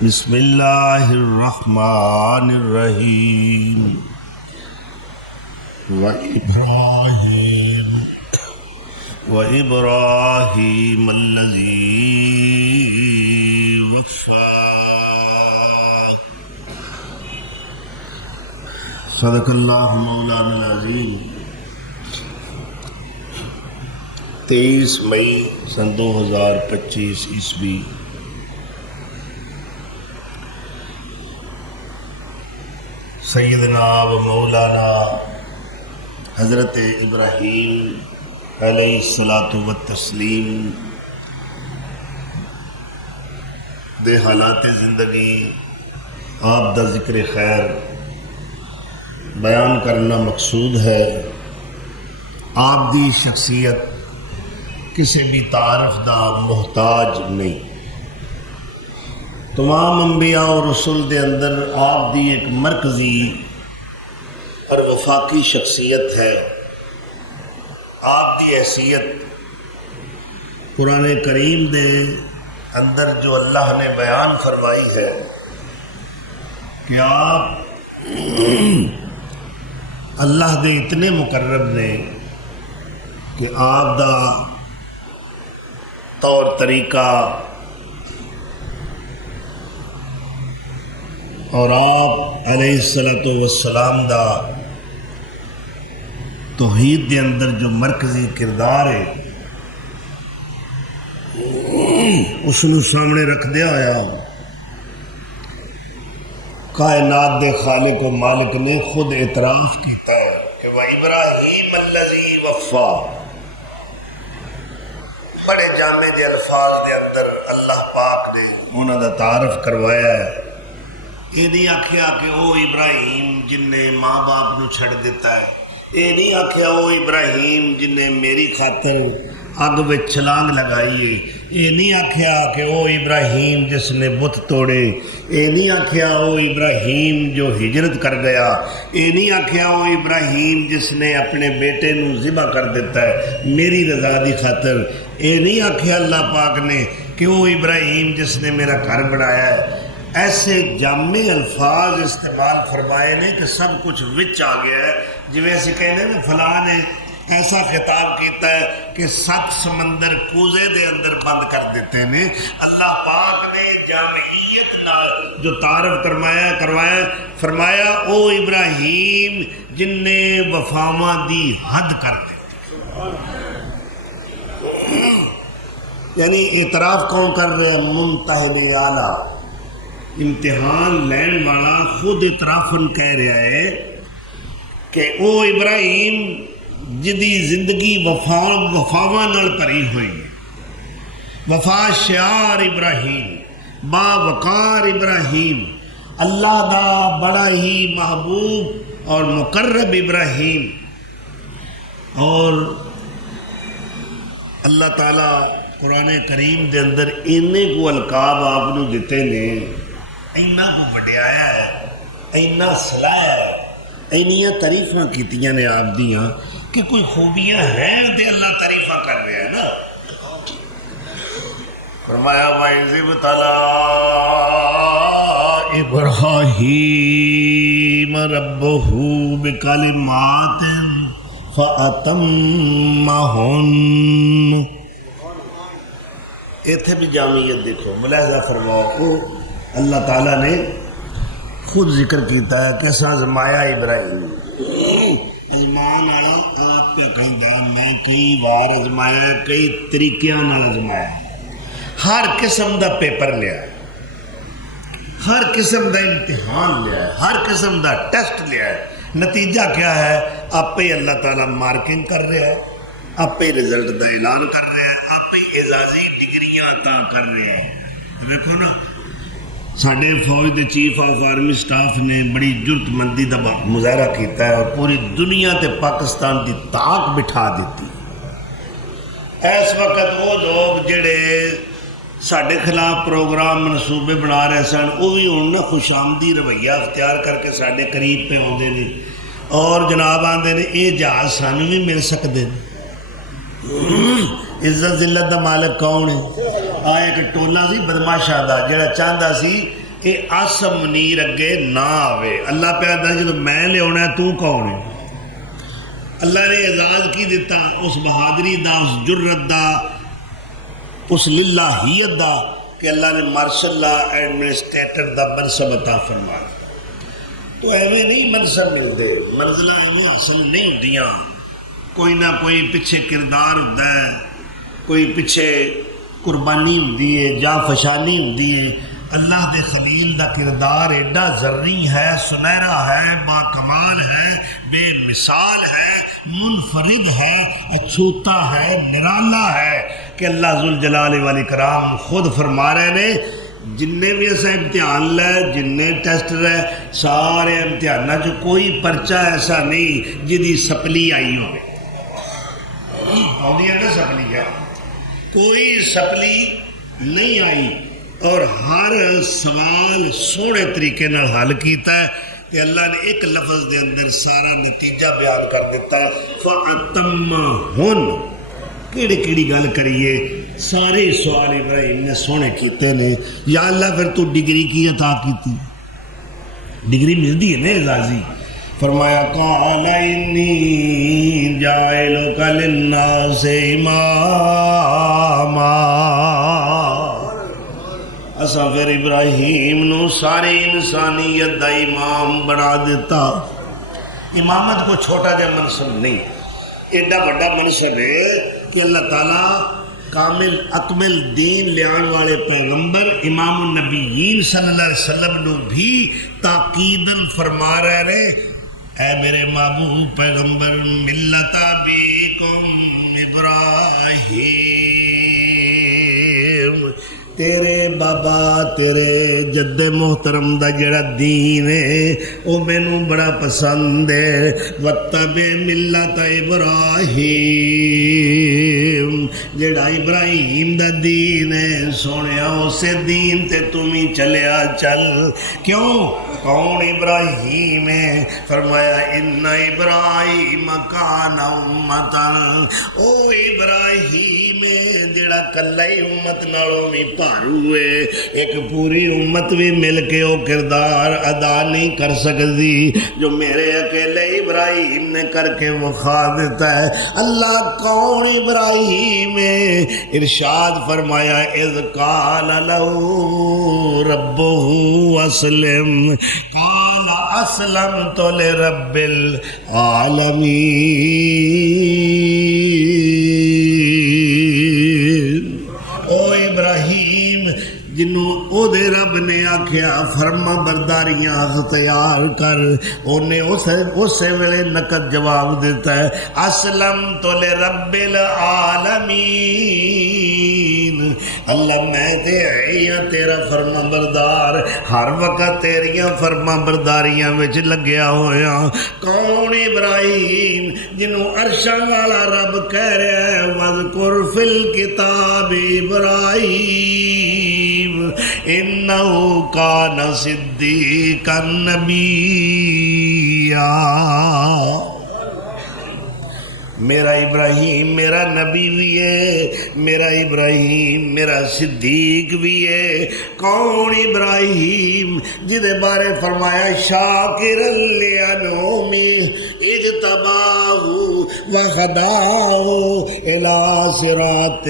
بسم اللہ الرحمن الرحیم وإبراہیم الذی وفا صدق اللہ مولانا العظیم۔ 23 مئی سن 2025 عیسوی سیدنا و مولانا حضرت ابراہیم علیہ الصلاۃ والتسلیم دے حالات زندگی آپ دا ذکر خیر بیان کرنا مقصود ہے۔ آپ دی شخصیت کسی بھی تعارف دا محتاج نہیں۔ تمام انبیاء اور رسول دے اندر آپ دی ایک مرکزی اور وفاقی شخصیت ہے۔ آپ دی حیثیت قرآن کریم دے اندر جو اللہ نے بیان فرمائی ہے کہ آپ اللہ دے اتنے مقرب نے کہ آپ دا طور طریقہ اور آپ علیہ السلام دا توحید دے اندر جو مرکزی کردار ہے اس نو سامنے رکھ دیا ہویا کائنات دے خالق و مالک نے خود اعتراف کیتا ہے کہ وَإِبْرَاهِيمَ الَّذِي وَفَّى۔ بڑے جامع دے الفاظ دے اندر اللہ پاک نے انہاں دا تعارف کروایا ہے۔ یہ نہیں آکھیا کہ او ابراہیم جن نے ماں باپ نو چھڑ دیتا ہے، یہ نہیں آکھیا او ابراہیم جن نے میری خاطر اگ وچ چھلانگ لگائی ہے، یہ نہیں آکھیا کہ او ابراہیم جس نے بت توڑے، یہ نہیں آکھیا او ابراہیم جو ہجرت کر گیا، یہ نہیں آکھیا او ابراہیم جس نے اپنے بیٹے نو ذبح کر دیتا ہے میری رضا دی خاطر، یہ نہیں آکھیا اللہ پاک نے کہ او ابراہیم جس نے میرا گھر بنایا ہے۔ ایسے جامع الفاظ استعمال فرمائے نے کہ سب کچھ وچ آ گیا ہے۔ جو ایسے کہنے میں فلاں نے ایسا خطاب کیتا ہے کہ 7 سمندر کوزے دے اندر بند کر دیتے ہیں۔ اللہ پاک نے جامعیت نال جو تعارف کروایا فرمایا او ابراہیم جن نے وفاواں دی حد کر دی، یعنی اعتراف کون کر رہے ہیں؟ منتہل اعلیٰ، امتحان لین والا خود اعترافاً کہہ رہا ہے کہ او ابراہیم جدی زندگی وفاواں نال بھری ہوئی ہے۔ وفا شعار ابراہیم، با وقار ابراہیم، اللہ دا بڑا ہی محبوب اور مقرب ابراہیم۔ اور اللہ تعالیٰ قرآن کریم دے اندر اینے کو القاب آپ نو دیتے نے، اینا کو وڈیایا ہے، اینا سلایا ہے، اینیاں تعریفاں کیتیاں نے آپ دیاں کہ کوئی خوبیاں ہیں تے اللہ تعریفاں کر رہے ہیں نا۔ فرمایا وَإِذِ ابْتَلَىٰ إِبْرَاهِيمَ رَبُّهُ بِكَلِمَاتٍ فَأَتَمَّهُنَّ۔ ایتھے بھی جامعیت دیکھو، ملاحظہ فرماؤ، اللہ تعالیٰ نے خود ذکر کیتا ہے کیسا آزمایا ابراہیم۔ آزمان والا آپ پہ کہندا میں کئی بار آزمایا، کئی طریقیاں نال آزمایا، ہر قسم دا پیپر لیا، ہر قسم دا امتحان لیا، ہر قسم دا ٹیسٹ لیا، نتیجہ کیا ہے؟ آپ پہ اللہ تعالیٰ مارکنگ کر رہا ہے، آپ پہ رزلٹ دا اعلان کر رہا ہے، آپ پہ اعزازی ڈگریاں عطا کر رہے ہیں۔ دیکھو نا، ساڈے فوج دے چیف آف آرمی سٹاف نے بڑی جرت مندی دا مظاہرہ کیتا ہے اور پوری دنیا تے پاکستان دی تاک بٹھا دیتی۔ اس وقت وہ لوگ جڑے ساڈے خلاف پروگرام منصوبے بنا رہے سن، وہ بھی ہن نا خوش آمدی رویہ اختیار کر کے ساڈے قریب پہ آتے ہیں اور جناب آتے ہیں یہ جہاز سانو بھی مل سکتے ہیں۔ عزت ذلت دا مالک کون ہے؟ ایک ٹولا سی بدماشاں دا جڑا چاہتا سی یہ آس منیر اگے نہ آوے. اللہ پہ آتا ہے جب میں لے آنا ہے تو کون ہے. اللہ نے اعزاز کی دیتا اس بہادری دا، اس جرت دا، اس للہیت دا کہ اللہ نے مارشل لا ایڈمنسٹریٹر دا منصب عطا فرمایا. تو ایویں نہیں منصب ملتے، منزلہ ایویں حاصل نہیں ہوندیاں. کوئی نہ کوئی پیچھے کردار ہوتا ہے، کوئی پیچھے قربانی ہوتی ہے، جاں فشانی ہوتی ہے. اللہ دے خلیل دا کردار ایڈا ذری ہے، سنہرا ہے، با کمال ہے، بے مثال ہے، منفرد ہے، اچھوتا ہے، نرالا ہے کہ اللہ ذوالجلال والاکرام خود فرما رہے نے جننے بھی ایسا امتحان لے، جننے ٹیسٹ رہے، سارے امتحانہ جو کوئی پرچہ ایسا نہیں جدی سپلی آئی ہوئے. آدھی ہے سپلی ہے، کوئی سپلی نہیں آئی اور ہر سوال سونے طریقے نال حل کیتا ہے کہ اللہ نے ایک لفظ دے اندر سارا نتیجہ بیان کر دیتا ہے. فَأَتَمَّهُنَّ کیڑی کیڑی گل کریے، سارے سوال ابراہیم نے سونے کیتے نے. یا اللہ پھر تو ڈگری کی عطا کیتی، ڈگری ملتی ہے نا اعزازی. فرمایا قَالَ إِنِّي جَاعِلُكَ لِلنَّاسِ إِمَامًا. اسا پھر ابراہیم نو ساری انسانیت دا امام بنا دیتا. امامت کو چھوٹا جا منصب نہیں، ایڈا بڑا منصب ہے کہ اللہ تعالیٰ کامل اکمل دین لیان والے پیغمبر امام النبیین صلی اللہ علیہ وسلم نو بھی تاکیدن فرما رہے اے میرے محبوب پیغمبر ملت ابیکم ابراہیم، تیرے بابا تیرے جد محترم دا جڑا دین ہے وہ مینوں بڑا پسند ہے. وَاتَّبِعْ مِلَّتَ إِبْرَاهِيمَ، جڑا ابراہیم دا دین ہے سونیا اسے دین تے تمہیں چلیا چل. کیوں؟ کون ابراہیم ہے؟ فرمایا ان ابراہیم کان امتا، او ابراہیم جڑا کلا ہی امت نالوں بھی بھارو ہے، ایک پوری امت بھی مل کے وہ کردار ادا نہیں کر سکتی جو میرے اکیلے ابراہیم نے کر کے وخا دیتا ہے. اللہ کون ابراہیم ہے؟ ارشاد فرمایا اذ قال له ربه اسلم قال اسلمت لرب العالمین. او ابراہیم جنوں او دے رب نے آکھیا فرما برداریاں اختیار کر، انہیں اسے ویلے نقد جواب دیتا ہے اسلمت لرب العالمین. اللہ میں تے ہاں تیرا فرما بردار، ہر وقت تیریاں فرما برداریاں وچ لگیا ہویا. کون ابراہیم جنوں عرشاں والا رب کہہ رہا ہے وذکر فی الکتاب ابراہیم انہو کان صدیقا نبیّا. میرا ابراہیم میرا نبی بھی ہے، میرا ابراہیم میرا صدیق بھی ہے. کون ابراہیم جدے بارے فرمایا شاکر لانعمی اجتباہ وہداہ الی صراط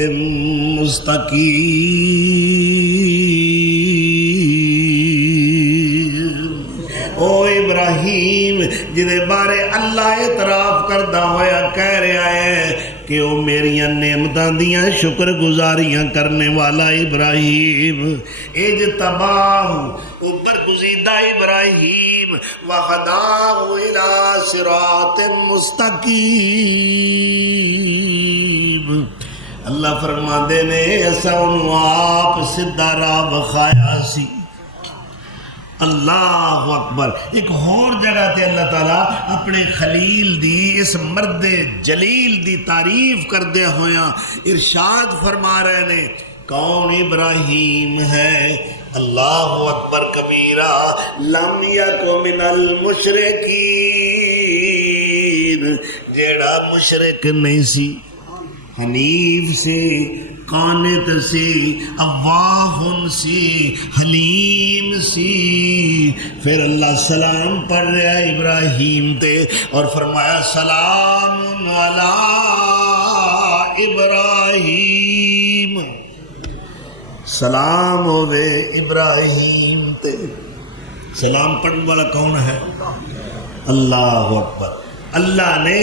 مستقیم. او ابراہیم جدے بارے اللہ اعتراف کردہ ہویا کہہ رہا ہے کہ وہ میریاں نعمتاں دیاں شکر گزاریاں کرنے والا ابراہیم. اجتباہ اوپر گزیدہ ابراہیم وہداہ الی صراط مستقیم. اللہ فرما دے نے ایسا انہوں آپ سدھا راہ بخایا سی. اللہ اکبر. ایک اور جگہ تے اللہ تعالیٰ اپنے خلیل دی اس مرد جلیل دی تعریف کردے ہویا ارشاد فرما رہے نے کون ابراہیم ہے اللہ اکبر کبیرہ لم یکو من المشرکین، جیڑا مشرک نہیں سی، حنیف سے قانت سی، اواہ سی، حلیم سی۔ پھر اللہ سلام پڑھ رہا ہے ابراہیم تے اور فرمایا سلام علی ابراہیم، سلام ہوے ابراہیم تے۔ سلام پڑھنے والا کون ہے؟ اللہ اکبر۔ اللہ نے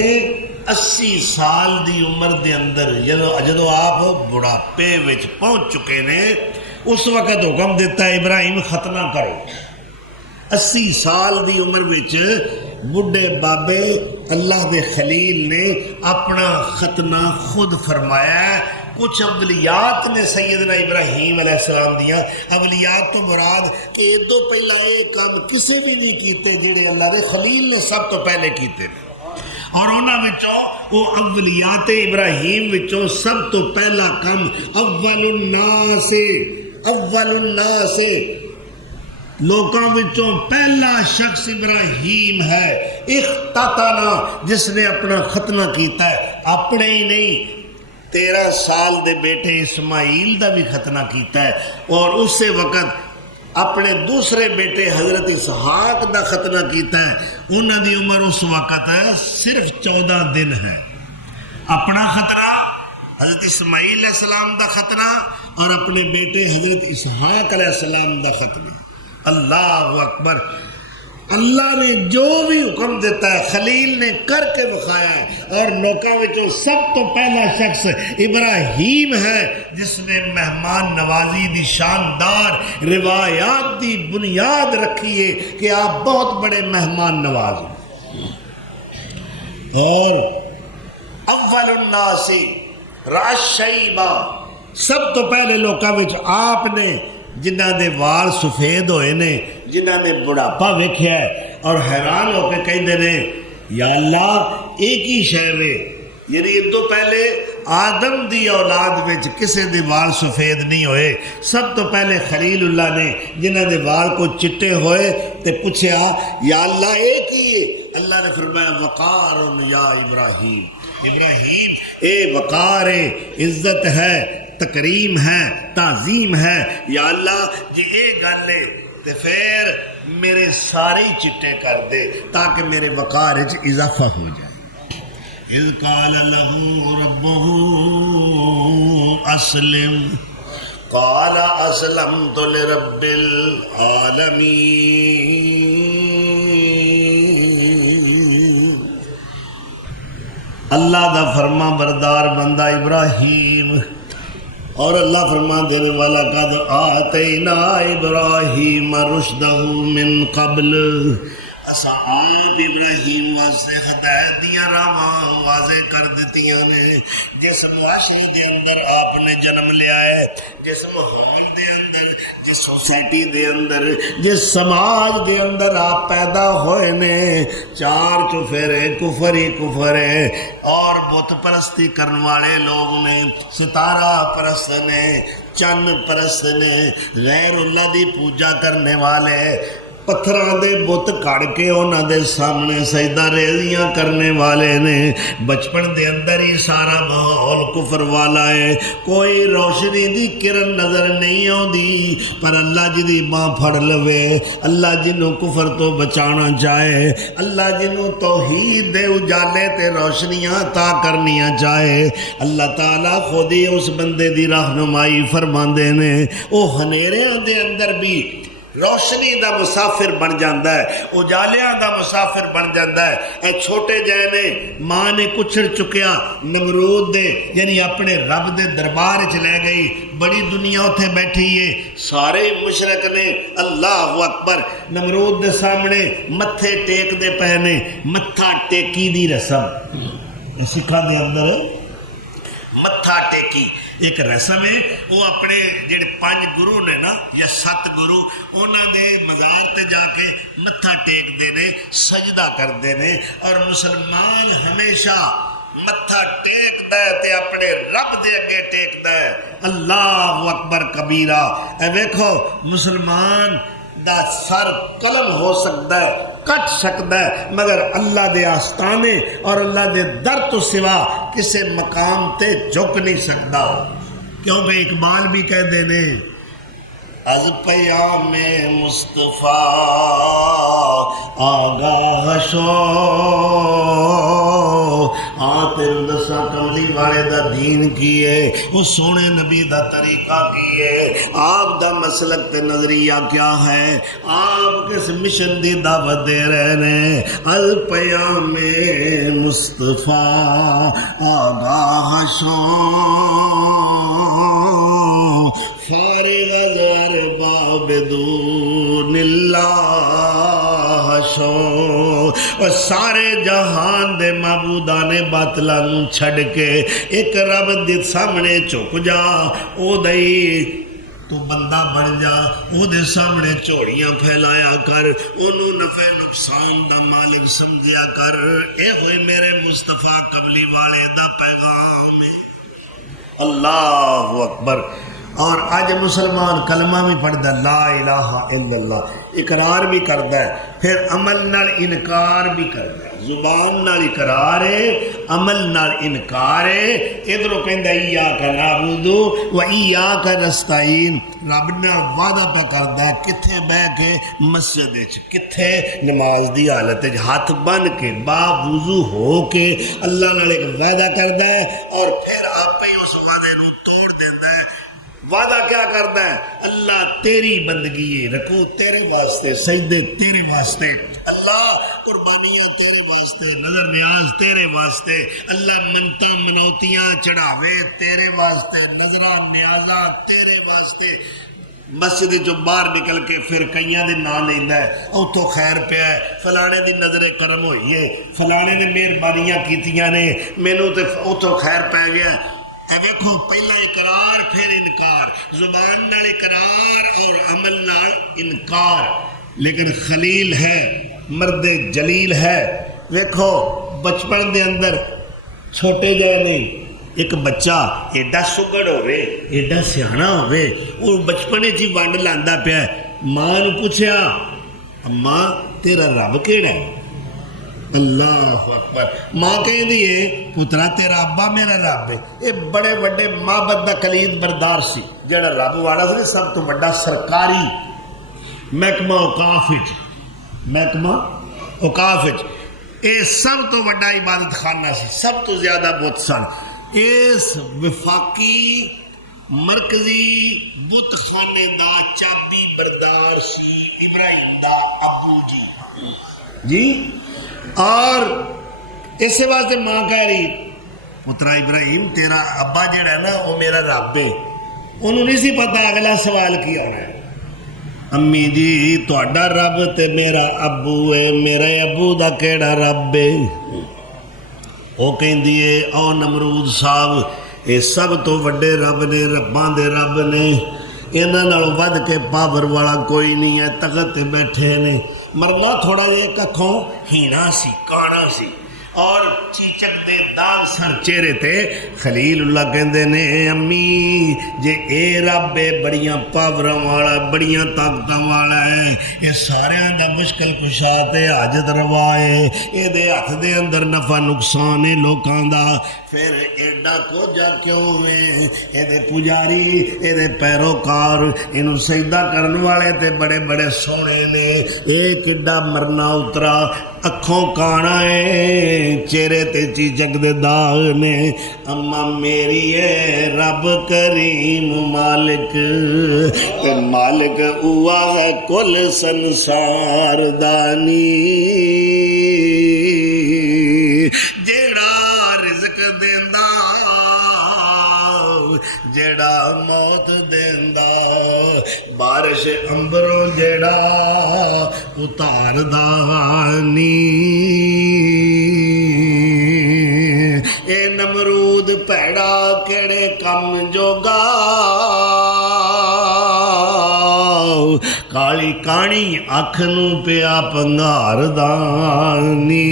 80 سال دی عمر دے اندر جدو آپ بڑھاپے وچ پہنچ چکے نے اس وقت حکم دیتا ہے ابراہیم ختنہ کرو۔ 80 سال دی عمر وچ بڈھے بابے اللہ دے خلیل نے اپنا ختنہ خود فرمایا ہے۔ کچھ اولیات نے سیدنا ابراہیم علیہ السلام دیا، اولیات تو مراد کہ یہ تو پہلا یہ کام کسے بھی نہیں کیتے جڑے اللہ دے خلیل نے سب تو پہلے کیتے، اور انہاں وچوں وہ اولیات ابراہیم وچوں سب تو پہلا کام اول الناس لوکاں وچوں پہلا شخص ابراہیم ہے، اختتنا، جس نے اپنا ختنہ کیتا ہے، اپنے ہی نہیں 13 سال دے بیٹے اسماعیل دا بھی ختنہ کیتا ہے، اور اسی وقت اپنے دوسرے بیٹے حضرت اسحاق دا ختنہ کیتا ہے۔ انہاں دی عمر اس وقت صرف 14 دن ہے۔ اپنا ختنہ، حضرت اسماعیل علیہ السلام دا ختنہ، اور اپنے بیٹے حضرت اسحاق علیہ السلام دا ختنہ۔ اللہ اکبر۔ اللہ نے جو بھی حکم دیتا ہے خلیل نے کر کے دکھایا ہے، اور لوکاں وچوں سب تو پہلا شخص ابراہیم ہے جس نے مہمان نوازی دی شاندار روایات دی بنیاد رکھی ہے کہ آپ بہت بڑے مہمان نواز ہیں۔ اور اول الناس راش شیبہ، سب تو پہلے لوکاں وچ آپ نے جنہاں دے وال سفید ہوئے نے، جنہاں نے بڑھاپا ویکھیا ہے اور حیران ہو کے کہندے نے یا اللہ ایک ہی شے وے، یعنی یہ تو پہلے آدم دی اولاد وچ کسے دے وال سفید نہیں ہوئے، سب تو پہلے خلیل اللہ نے جنہاں دے وال کو چٹے ہوئے تے پوچھا یا اللہ ایک ہی ہے۔ اللہ نے فرمایا وقار یا ابراہیم، ابراہیم اے وقار ہے، عزت ہے، تکریم ہے، تعظیم ہے، یا اللہ جی اے گل ہے تے پھر میرے سارے چٹے کر دے تاکہ میرے وقار وچ اضافہ ہو جائے۔ اذ قال له ربه اسلم قال اسلمت لرب العالمین۔ اللہ دا فرما بردار بندہ ابراہیم، اور اللہ فرما دینے والا قد آتینا ابراہیم رشدہ من قبل، اسا آپ ابراہیم واسطے ہدایت دیاں راواں واضح کر دیتیاں نے۔ جس معاشرے دے اندر آپ نے جنم لیا ہے، جس ماحول دے اندر، جس سوسائٹی دے اندر، جس سماج دے اندر آپ پیدا ہوئے نے، چار چفیرے کفر ہی کفر ہے، اور بت پرستی کرنے والے لوگ نے، ستارہ پرست نے، چند پرست نے، غیر اللہ دی پوجا کرنے والے، پتھراں دے بت کڑ کے انہاں دے سامنے سجدہ ریزیاں کرنے والے نے۔ بچپن دے اندر ہی سارا ماحول کفر والا ہے، کوئی روشنی دی کرن نظر نہیں آندی، پر اللہ جی دی باں پھڑ لوے، اللہ جنوں کفر تو بچانا چاہے، اللہ جنوں توحید دے اجالے تے روشنیاں عطا کرنیاں چاہے، اللہ تعالیٰ خود ہی اس بندے دی رہنمائی فرماندے نے۔ او ہنیریاں دے اندر بھی روشنی دا مسافر بن جاندہ ہے، اجالیاں دا مسافر بن جاندہ ہے۔ اے چھوٹے جائے نے ماں نے کچھڑ چکیا نمرود دے، یعنی اپنے رب دے دربار چلے گئی، بڑی دنیا اتھے بیٹھی ہے، سارے مشرک نے اللہ اکبر نمرود دے سامنے متھے ٹیک دے پہنے، متھا ٹیکی دی رسم سکھا دے اندر ہے، متھا ٹیکی ایک رسم ہے۔ وہ اپنے جڑے 5 گرو نے نا یا 7 گرو، انہاں دے مزار تے جا کے متھا ٹیک دے نے، سجدہ کر دے نے، اور مسلمان ہمیشہ متھا ٹیک دے تے اپنے رب دے اگے ٹیک دے۔ اللہ اکبر کبیرہ۔ اے ویکھو مسلمان دا سر قلم ہو سکتا ہے، کٹ سکتا ہے، مگر اللہ دے آستانے اور اللہ دے در تو سوا کسے مقام تے جھک نہیں سکتا۔ کیونکہ اقبال بھی کہتے ہیں از پیام مصطفیٰ آگاہ شو تین دساں کملی والے دا دین کیے وہ سونے نبی دا طریقہ کیے آپ دا مسلک تے نظریہ کیا ہے آپ کس مشن دی دعوت دے رہے نے از پیام مصطفیٰ آگاہ شو فارغ از باب دون اللہ شو اور سارے جہان دے معبودان باطلاں چھڑ کے ایک رب دے سامنے چک جا او دئی تو بندہ بن جا او دے سامنے چوڑیاں پھیلایا کر انہوں نفع نقصان دا مالک سمجھیا کر اے ہوئے میرے مصطفیٰ قبلی والے دا پیغام ہے اللہ اکبر اور آج مسلمان کلمہ بھی پڑھتا ہے لا الہ الا اللہ اقرار بھی کرتا ہے پھر عمل نال انکار بھی کرتا ہے زبان نال اقرار ہے عمل نال انکار ہے ادھروں کہندا ایاک نعبد و ایاک نستعین رب نال وعدہ پہ کردا ہے کتھے بیٹھ کے مسجد وچ کتھے نماز دی حالت وچ ہاتھ بن کے با وضو ہو کے اللہ نال ایک وعدہ کردا ہے اور پھر آپ ہی اس وعدے نو توڑ دیندا ہے وعدہ کیا کرتا ہے اللہ تیری بندگی ہے رکوع تیرے واسطے سجدے تیرے واسطے اللہ قربانیاں تیرے واسطے نظر نیاز تیرے واسطے اللہ منتاں منوتیاں چڑھاوے تیرے واسطے نظراں نیازاں تیرے واسطے مسجد جو باہر نکل کے پھر کئیاں دے نام لیندہ ہے اتھوں خیر پیا ہے فلانے دی نظر کرم ہوئی ہے فلانے نے مہربانیاں کیتیاں نے مینوں تے اتھوں خیر پہ گیا ہے اے دیکھو پہلا اقرار پھر انکار زبان نال اقرار اور عمل نال انکار لیکن خلیل ہے مرد جلیل ہے دیکھو بچپن دے اندر چھوٹے جائے نہیں ایک بچہ ایڈا سگڑ ہوئے ایڈا سیانا ہوئے وہ بچپنے چی وانڈ لاندا پیا ہے ماں نو پوچھیا اماں تیرا رب کیڑا ہے اللہ اکبر ماں کہیں دیئے پترا تیرا ابا میرا رب ہے یہ بڑے بڑے معبد دا کلید بردار سی جڑا رب والا سے سب تو بڑا سرکاری محکمہ اوقاف یہ سب تو بڑا عبادت خانہ سی سب تو زیادہ بت سن اس وفاقی مرکزی بت خانے دا چابی بردار سی ابراہیم دا ابو جی اور اس سے واسطے ماں کہہ رہی پترا ابراہیم تیرا ابا جڑا ہے نا وہ میرا رب ہے انہوں نہیں سی پتا اگلا سوال کیا ہونا ہے امی جی تہاڈا رب تے میرا ابو ہے میرے ابو دا کیڑا رب ہے وہ کہندی ہے او نمرود صاحب یہ سب تو وڈے رب نے رباں دے رب نے انہاں نال ود کے پاور والا کوئی نہیں ہے تخت تے بیٹھے نے مرنا تھوڑا جے ککھوں ہینا سی کانا سی اور چیچک دے داغ سر چہرے تے خلیل اللہ کہندے نے امی جے اے رب بڑیاں پاوراں والا بڑیاں طاقتاں والا ہے یہ سارے دا مشکل کشا تے حاجت روا ہے اے دے ہاتھ دے اندر نفع نقصان ہے لوکاں دا پھر ایڈا کو جا کیوں میں اے دے پجاری اے دے پیروکار انہوں سجدہ کرن والے تے بڑے بڑے سونے نے اے کڈا مرنا اترا اکھوں کانا ہے چہرے تے چیچک دے داغ نے اما میری ہے رب کریم مالک تے مالک ہوا ہے کل سنسار دانی جیڑا رزق دیندا جیڑا موت دیندا بارش امبروں جیڑا اتار دانی اے نمرود پیڑا کیڑے کم جوگا کالی کانی اکھ نو پیا پنگار دانی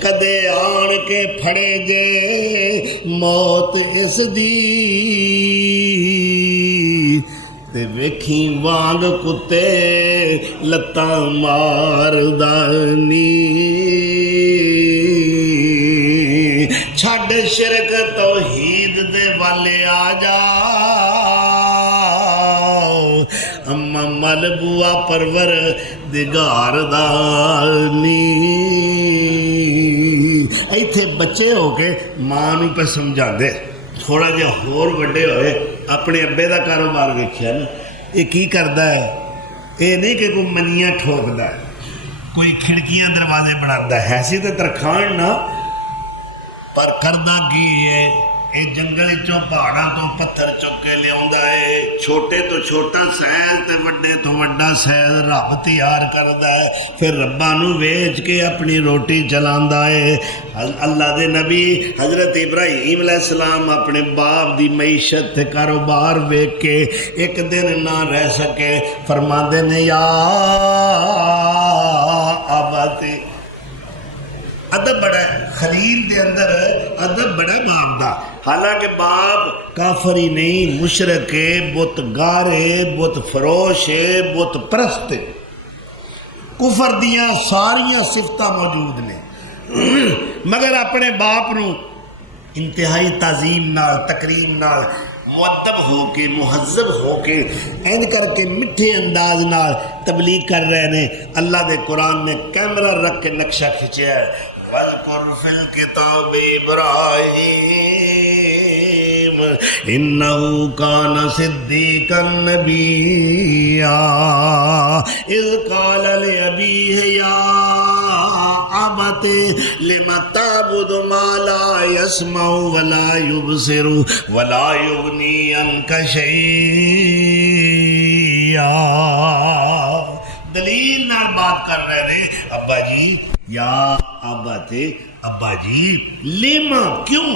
کدے آن کے پھڑے جے موت اس دی تے ویکھی وانگ کتے لتاں مار دانی چھڈ شرک توحید والے آ جاؤ اما مل بوا پرور دگار دانی ایتھے بچے ہو کے ماں نو پہ سمجھا دے تھوڑا جہا ہور وڈے ہوئے اپنے ابے دا کاروبار ویکھیا نا یہ کی کردا ہے یہ نہیں کہ کوئی منیاں ٹھوکدا ہے کوئی کھڑکیاں دروازے بناتا ہے ایسی تو ترخان نہ پر کردا کی ہے یہ جنگل چوں پہاڑاں تو پتھر چک کے لیا ہے چھوٹے تو چھوٹا سیل تے وڈے تو وڈا سیل رب تیار کردا ہے پھر ربا نو ویچ کے اپنی روٹی چلاندا ہے اللہ دے نبی حضرت ابراہیم علیہ السلام اپنے باپ دی معیشت تے کاروبار ویکھ کے ایک دن نہ رہ سکے فرماندے نے یا آباتے ادب بڑا ہے خلیل دے اندر ادب بڑا باپ دا حالانکہ باپ کافر ہی نہیں مشرک ہے بت گار ہے بت فروش ہے بت پرست ہے کفر دیاں ساریاں صفتاں موجود نے مگر اپنے باپ نو انتہائی تعظیم نال تکریم نال مؤدب ہو کے مہذب ہو کے این کر کے مٹھے انداز نال تبلیغ کر رہے ہیں اللہ دے قرآن نے کیمرہ رکھ کے نقشہ کھچیا ہے وَاذْكُرْ فِي الْكِتَابِ إِبْرَاهِيمَ إِنَّهُ كَانَ صِدِّيقًا نَبِيًّا إِذْ قَالَ لِأَبِيهِ يَا أَبَتِ لِمَ تَعْبُدُ مَا لَا يَسْمَعُ وَلَا يُبْصِرُ وَلَا يُغْنِي عَنْكَ شَيْئًا دلیل نال بات کر رہے تھے ابا جی یا ابا تھے ابا جی لیما کیوں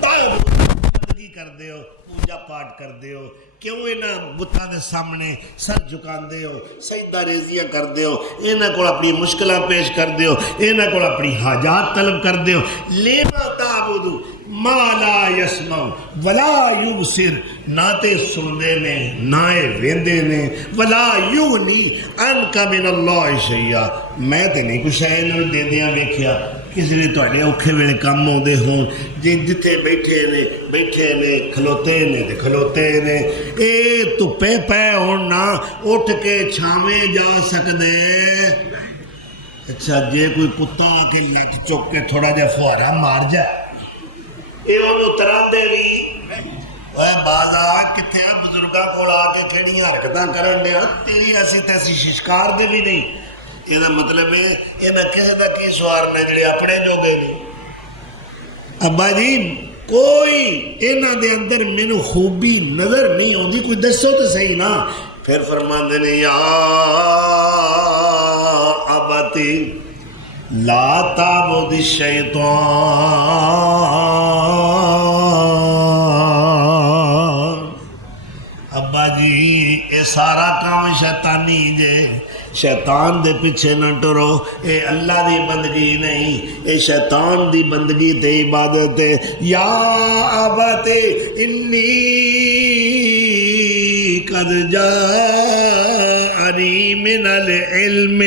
بندگی کر دے ہو پوجا پاٹ کر دے ہو کیوں انہاں بتاں دے سامنے سر جھکان دے ہو سجدہ ریزیاں کر دے ہو انہاں کو اپنی مشکلات پیش کر دے ہو انہاں کو اپنی حاجات طلب کر دے ہو لیما تعبدو ما لا یسمع ولا یبصر نہ تے سندے نے نہ ویندے نے ولا یغنی عنک من اللہ شیئا میں تے نہیں کچھ ہے انہوں دے دیاں ویکھیا کسی نے تواڈے اوکھے ویلے کم ہوندے ہون جتھے بیٹھے نے کھلوتے نے اے دھپے پے ہون نہ اٹھ کے چھاویں جا سکدے اچھا جے کوئی کتا آ کے لٹ چک کے تھوڑا جہا فوارا مار جائے یہ انہوں تراندے بھی باز آ کتنے بزرگاں کو آ کے کھڑیاں حرکتاں کرن دے تیری ایسی تیسی ششکار دے بھی نہیں یہ مطلب ہے یہ نہ کسی دا کی سوار نے جڑے اپنے جو گئے نہیں ابا جی کوئی انہاں دے اندر مینو خوبی نظر نہیں ہوندی کوئی دسو تو صحیح نا پھر فرماندے نے یا ابتی لا تعبد الشیطان ابا جی یہ سارا کام شیطانی جے شیطان دے پیچھے نہ ٹرو اے اللہ دی بندگی نہیں اے شیطان دی بندگی تے عبادت ہے یا ابت انی قد جاءنی من العلم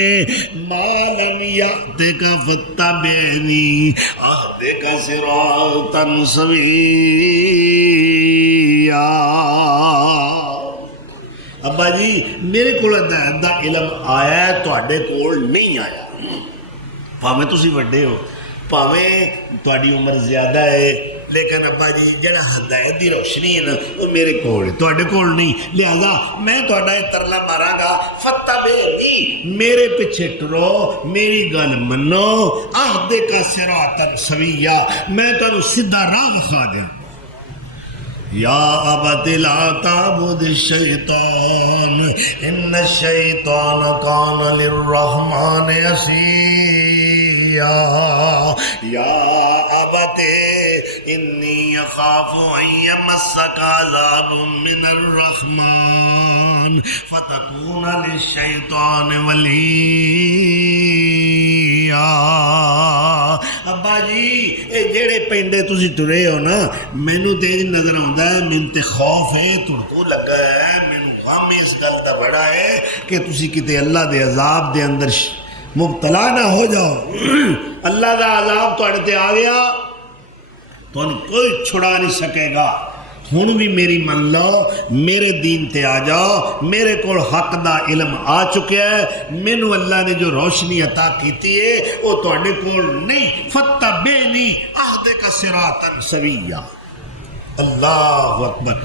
ما لم یأتک فاتبعنی اہدک صراطا سویا ابا جی میرے کو دا علم آیا ہے تواڈے کول نہیں آیا پاویں تسی وڈے ہو پاویں تواڈی عمر زیادہ ہے لیکن ابا جی جڑا ہدایت دی روشنی ہے نا وہ میرے کول تواڈے کول نہیں لہذا میں تواڈا ترلا ماراں گا فتبعنی میرے پیچھے ٹرو میری گل منو اہدک صراطا سویا میں تانوں سیدھا راہ دکھا دیاں یا ابت لا تعبد الشیطان ان الشیطان کان للرحمن عصیا یا ابت انی اخاف ان یمسک عذاب من الرحمن فتکون للشیطان ولیا ابا جی اے جڑے پینڈے تسی ٹرے ہو نا مینو تیری نظر آتا ہے مین تے خوف ہے تڑکو لگا ہے مینو غم اس گل دا بڑا ہے کہ تسی کتے اللہ دے عذاب دے اندر مبتلا نہ ہو جاؤ اللہ دا عذاب تواڈے تے آ گیا تمہیں کوئی چھڑا نہیں سکے گا. ہن بھی میری من لو, میرے دین تے آ جاؤ. میرے کول حق دا علم آ چکیا ہے. مینوں اللہ نے جو روشنی عطا کیتی ہے وہ تواڈے کول نہیں. فتبعنی اہدک صراطا سویا. اللہ اکبر.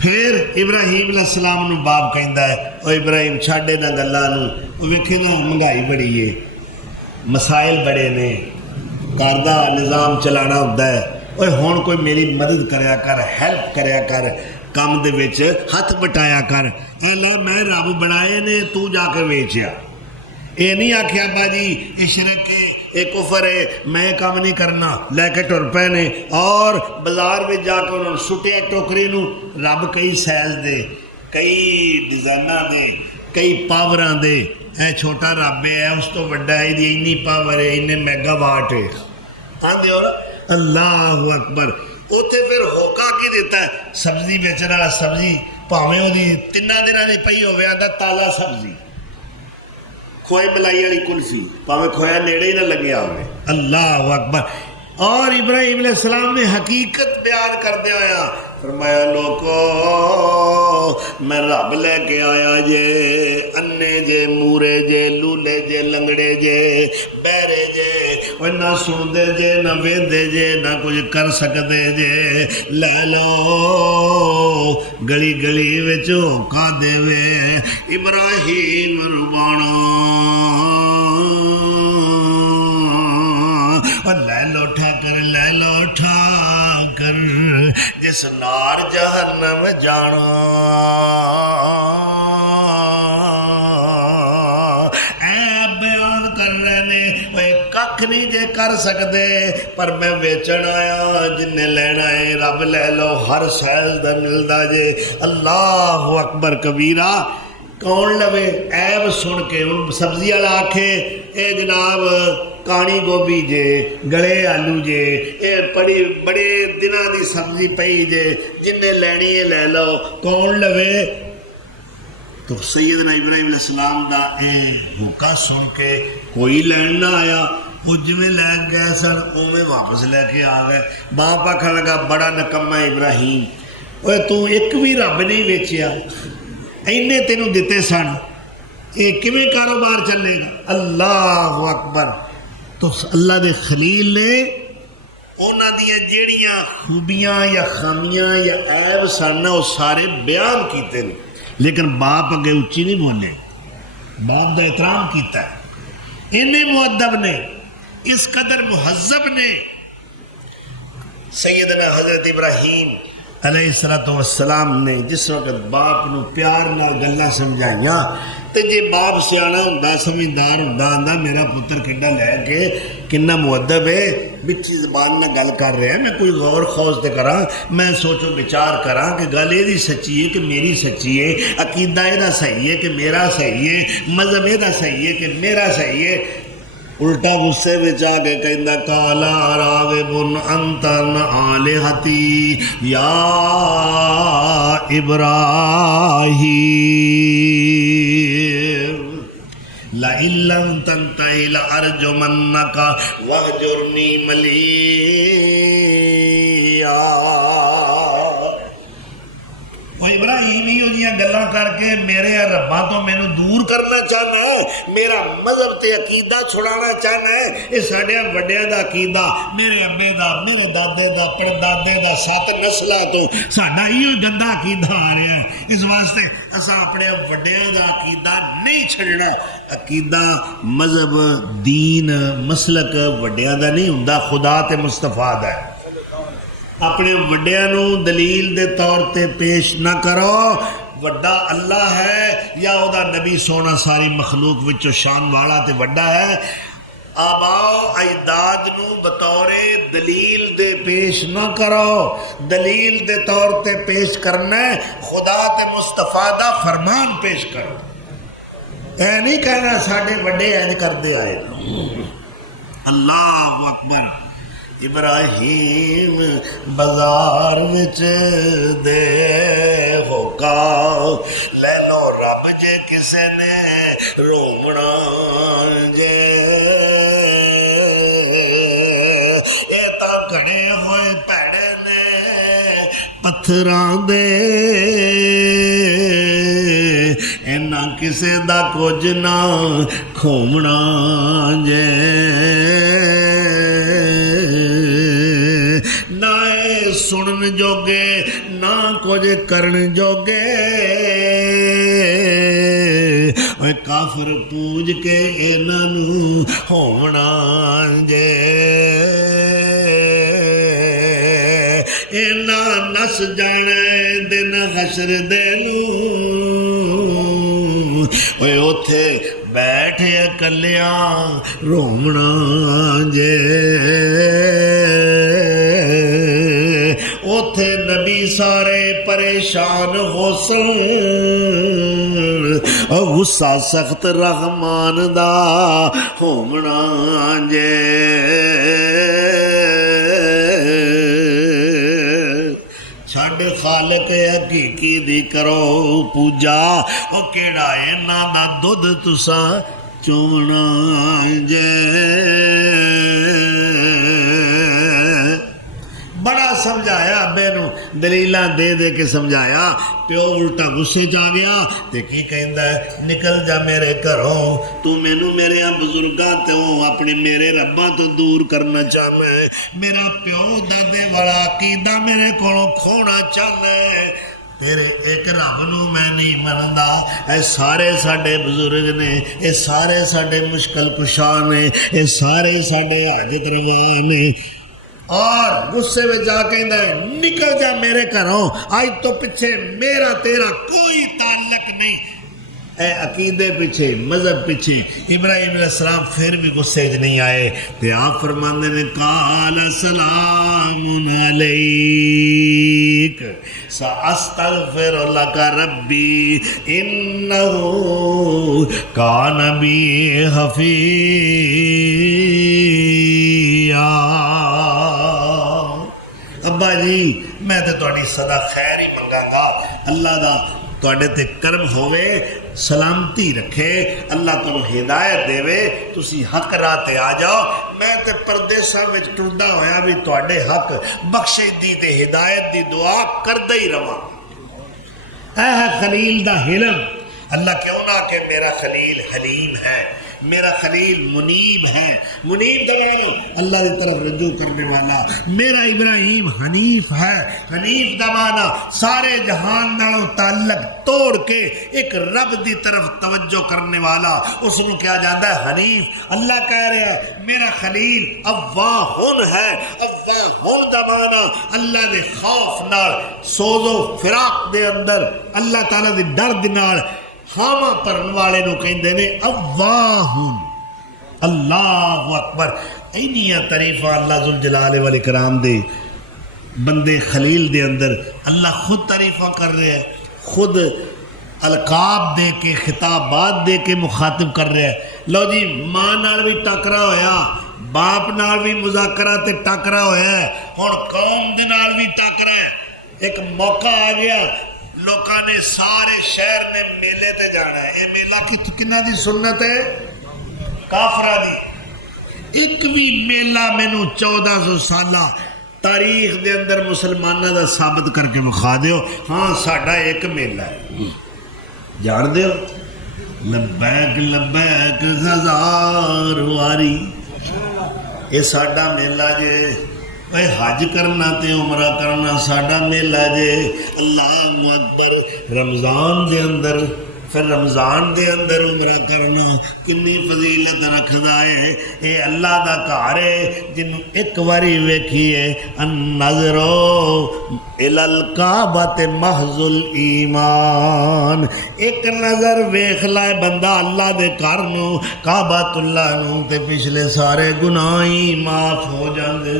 پھر ابراہیم علیہ السلام نو باپ کہندا ہے او ابراہیم چھڈ انہاں گلاں نو. او ویکھے نا مہنگائی بڑی ہے, مسائل بڑے نے, گھر دا نظام چلانا ہوندا ہے. اوے ہن کوئی میری مدد کریا کر, ہیلپ کریا کر, کام دے وچ ہاتھ بٹایا کر. اللہ میں رب بنائے نے تو جا کے ویچیا. یہ نہیں آخیا باجی یہ شرک ہے, یہ کفر ہے, میں کام نہیں کرنا, لے کے ٹر پے نے. اور بازار میں جا کے انہوں نے سٹیا ٹوکری نو. رب کئی سائز دے, کئی ڈیزائناں دے, کئی پاوراں دے. اے چھوٹا رب ہے, اس تو بڑا ہے, اینی پاور ہے, اینے میگا واٹ ہے. آندے ہو نا اللہ اکبر. اتنے پھر ہوکا کی دیتا ہے سبزی بیچنے والا. سبزی پاویں وہ 3 دنوں کی پئی ہوے آندا تازہ سبزی. کھوئے ملائی والی کلفی پاویں کھویا نیڑے ہی نہ لگیا ہوئے. اللہ اکبر. اور ابراہیم علیہ السلام نے حقیقت بیان کردیا ہویا فرمایا لوکو میں رب لے کے آیا جے. انے جے, مورے جے, لولے جے, لنگڑے جے, بہرے جے, نہ سندے جے, نہ ویندے جے, نہ کچھ کر سکتے جے. لے لو گلی گلی وچ ہوکا دے وے ابراہیم ربانو. لے لو اٹھا کر, لے لو اٹھا کر, جس نار جہنم جانا. اے بیان کر رہے نے ککھ نہیں جے کر سکتے, پر میں ویچن آیا. جن لینا ہے رب لے لو, ہر سائز دا ملدا جے. اللہ اکبر کبیرہ. کون لوے عیب سن کے. ان سبزی والا آکھے اے جناب کانی گوبھی جے, گلے آلو جے, اے بڑی بڑے دنوں دی سبزی پئی جے, جن لینی ہے لے لو. کون لوے؟ تو سیدنا ابراہیم علیہ السلام دا اے ہوکا سن کے کوئی لین نہ آیا. وہ جویں لے گئے سن اوویں واپس لے کے آ گئے. باپ آکھن لگا بڑا نکما ابراہیم, اوے تو ایک بھی رب نہیں ویچیا, اینے تینوں دیتے سن, یہ کیویں کاروبار چلے گا؟ اللہ اکبر. تو اللہ دے خلیل نے انہاں دیاں جیڑیاں خوبیاں یا خامیاں یا عیب سن وہ سارے بیان کیتے ہیں, لیکن باپ اگے اچھی نہیں بولے. باپ دا احترام کیتا ہے. انہیں مؤدب نے, اس قدر مہذب نے. سیدنا حضرت ابراہیم علیہ السلام نے جس وقت باپ نو پیار نہ گلاں سمجھائیاں, تے جے باپ سیانا ہوندا, سمجھدار ہوندا, آندا میرا پتر کڈا لے کے کنا مؤدب ہے, مٹھی زبان نہ گل کر رہا ہے, میں کوئی غور خوض تے کراں, میں سوچو بچار کراں کہ گل یہ سچی ہے کہ میری سچی ہے, عقیدہ یہ صحیح ہے کہ میرا صحیح ہے, مذہب یہ صحیح ہے کہ میرا صحیح ہے. الٹا غصے وچ آ کے کہندا کالا راغب انت عن آلہتی یا ابراہیم لئن لم تنتہ لأرجمنک واہجرنی ملیا. وہ ابراہیم ہی جیاں گلاں کر کے میرے رباں تو مینوں دور کرنا چاہنا ہے, میرا مذہب تے عقیدہ چھڑانا چاہنا ہے. یہ ساڈے وڈیاں دا عقیدہ, میرے ابے دا, میرے دادے دا, پردادے دا, 7 نسلاں تو ساڈا یہ گندا عقیدہ آ رہا ہے. اس واسطے اساں اپنے وڈیاں دا عقیدہ نہیں چھڑنا. عقیدہ, مذہب, دین, مسلک وڈیاں دا نہیں ہوندا, خدا تے مصطفیٰ دا ہے. اپنے وڈیاں نو دلیل دے طور تے پیش نہ کرو. وڈا اللہ ہے یا او دا نبی سونا ساری مخلوق وچوں شان والا تے وڈا ہے. آباؤ اجداد نو بطور دلیل دے پیش نہ کرو. دلیل دے طور تے پیش کرنا ہے خدا تے مصطفیٰ دا فرمان پیش کرو. اے نہیں کہنا ساڈے وڈے اینج کردے آئے. اللہ اکبر. ابراہیم بازار وچ دے ہوکا لے لو رب جے کسے نے رومنا جے. اے تا گھڑے ہو پتھراں دے اینا کسے دا کچھ نہ کھومنا جے نہ اے سنن جوگے نہ کچھ کرن جوگے اے کافر پوج کے انہاں نوں ہوونا جے انہاں نس جانے دن حشر دے نوں اے اوتھے بیٹھے کلیاں رومنا جے اوتھے نبی سارے پریشان ہو سن غصہ سخت رحمان دا ہومنا جے چھڈ خالق حقیقی دی کرو پوجا او کیڑا انہاں دا دودھ تساں چونا جے بڑا سمجھایا ابے نو دلیلاں دے دے کے سمجھایا پیو الٹا غصے جا گیا تے کی کہندا ہے نکل جا میرے گھروں تو مینوں میرے بزرگاں تے اپنی میرے رباں تو دور کرنا چاہنا ہے میرا پیو دادے والا عقیدہ میرے کولوں کھونا چاہنا ہے تیرے ایک رب نو میں نہیں مندا اے سارے ساڈے بزرگ نے اے سارے ساڈے مشکل کشا نے اے سارے ساڈے حاجت روا نے اور غصے میں جا کہندا ہے نکل جا میرے گھروں آج تو پیچھے میرا تیرا کوئی تعلق نہیں اے عقیدے پیچھے مذہب پیچھے ابراہیم علیہ السلام پھر بھی غصے وچ نہیں آئے تے آپ فرماندے نے قال سلام علیک ساستغفر لک ربی انہ کان بی حفیظ ابا جی میں تے تہاڈی صدا خیر ہی منگاں گا اللہ دا تہاڈے تے کرم ہوئے سلامتی رکھے اللہ تانوں ہدایت دے تسی حق راہ تے آ جاؤ میں تے پردیساں وچ ٹردا ہویا بھی تہاڈے حق بخشش دی تے ہدایت دی دعا کردا ہی رواں اے خلیل دا حلم اللہ کیوں نہ کہ میرا خلیل حلیم ہے میرا خلیل منیب ہے منیب دمانو اللہ دی طرف رجوع کرنے والا میرا ابراہیم حنیف ہے حنیف دمانا سارے جہان نالوں تعلق توڑ کے ایک رب دی طرف توجہ کرنے والا اس کو کیا جاندا ہے حنیف اللہ کہہ رہا ہے میرا خلیل اواہن ہے اواہن دمانا اللہ دے خوف نال سوز و فراق دے اندر اللہ تعالیٰ دی ڈر دی نال خامہ پرن والے نو کہندے نے اواہن اللہ اکبر اینیاں تعریفہ اللہ ذوالجلال والاکرام دے بندے خلیل دے اندر اللہ خود تعریفہ کر رہے ہیں خود القاب دے کے خطابات دے کے مخاطب کر رہے ہیں لو جی ماں نال بھی ٹکرا ہویا باپ نال بھی مذاکرہ تے ٹکرا ہویا ہے ہن قوم دے نال بھی ٹکرا ہے ایک موقع آ گیا لوکاں نے سارے شہر نے میلے تے جانا ہے یہ میلہ کنہ دی سنت ہے کافرہ دی ایک بھی میلہ مینوں 1400 سالہ تاریخ دے اندر مسلمانہ دا ثابت کر کے بخا دیو ہاں ساڈا ایک میلہ ہے جان دیو لبیک لبیک ہزار واری یہ ساڈا میلہ جے اے حج کرنا تے عمرہ کرنا ساڈا میلہ جے اللہ اکبر رمضان دے اندر پھر رمضان دے اندر عمرہ کرنا کنی فضیلت رکھدا ہے اے اللہ دا گھر ہے جنوں ایک واری ویکھیے النظرو الی الکعبۃ محض الایمان ایک نظر ویکھ لائے بندہ اللہ دے گھر نو کعبۃ اللہ نو تے پچھلے سارے گناہ ہی معاف ہو جاندے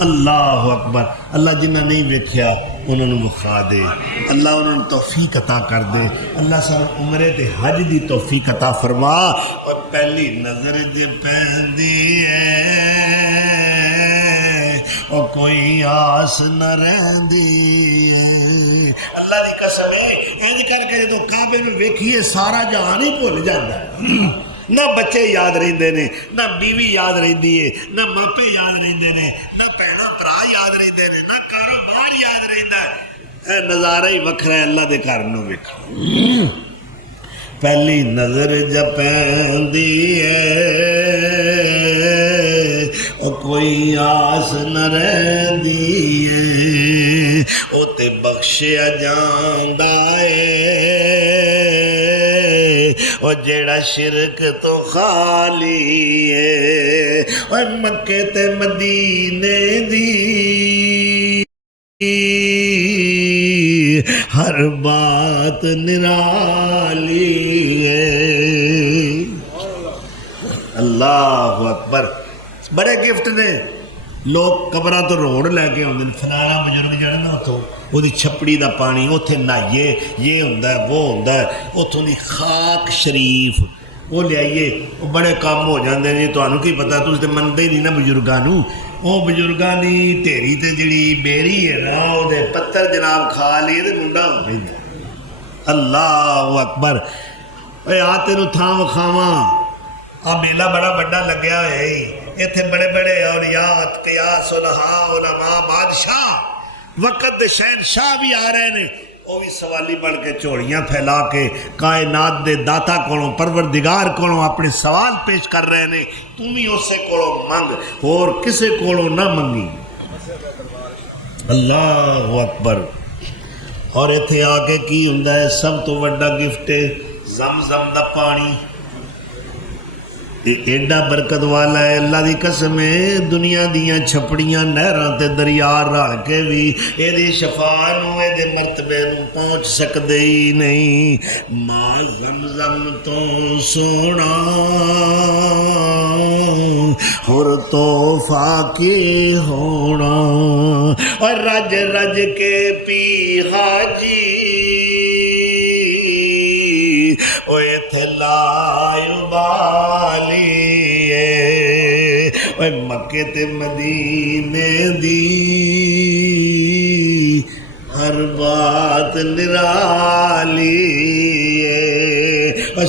اللہ اکبر اللہ جنہ نہیں ویکھیا انہوں نے بخا دے اللہ انہوں نے توفیق عطا کر دے اللہ سارا عمرے تے حج دی توفیق عطا فرما اور پہلی نظر جے پہندی ہے اور کوئی آس نہ رہندی ہے اللہ دی قسم ہے انج کر کے جدوں کعبے نوں ویکھیے سارا جہان ہی بھول جاندا ہے نہ بچے یاد رہندے نے، نہ بیوی یاد رہندی ہے، نہ ماپے یاد رہندے نے، نہ بھیڑاں بھرا یاد رہندے نے، نہ کاروبار یاد رہندا ہے۔ اے نظارہ ہی وکھرا ہے اللہ دے گھر نوں ویکھو۔ پہلی نظر جب پیندی ہے او کوئی آس نہ رہندی ہے، او تے بخشیا جاندا ہے او جیڑا شرک تو خالی ہے۔ او مکے تے مدینے دی ہر بات نرالی ہے۔ اللہ اکبر۔ بڑے گفٹ نے، لوگ قبراں تو روڑ لے کے آتے ہیں، فلانا بزرگ جانا نا اتوں وہ چھپڑی دا پانی اتنے نہائیے، یہ ہوندا ہے وہ ہوندا ہے، اتوں دی خاک شریف وہ لے وہ بڑے کام ہو جاندے ہیں۔ تمہیں کی پتا، تم تو منتے ہی نہیں نا بزرگاں نوں۔ وہ بزرگاں دی ڈھیری تے جڑی بیری ہے نا وہ پتر جناب کھا لیے تو منڈا ہو جائے۔ اللہ اکبر۔ اے آ تینوں تھاں وکھاواں، آ میلہ بڑا بڑا لگیا ہے، اتنے بڑے بڑے اولیاء اتقیاء صلحاء علماء بادشاہ وقت دے شہنشاہ بھی آ رہے ہیں، وہ بھی سوالی بن کے چوڑیاں پھیلا کے کائنات دے داتا کولوں پروردگار کولوں اپنے سوال پیش کر رہے ہیں۔ تم بھی اسے کولوں منگ، اور کسے کولوں نہ منگی۔ اللہ اکبر۔ اور اتنے آ کے کی ہوندا ہے؟ سب تو بڑا گفٹ ہے زمزم دا پانی۔ ایڈا برکت والا ہے، اللہ دی قسم ہے، دنیا دیاں چھپڑیاں نہراں تے دریا رل کے بھی اے دی شفاع نوں اے دے مرتبے نوں پہنچ سکدے ہی نہیں۔ ماں زمزم تو سونا ہر توحفہ کی ہونا، اور رج رج کے پی حاجی او ایتھے لا بالی اے مکے تے مدینے دی ہر بات نرالی ہے۔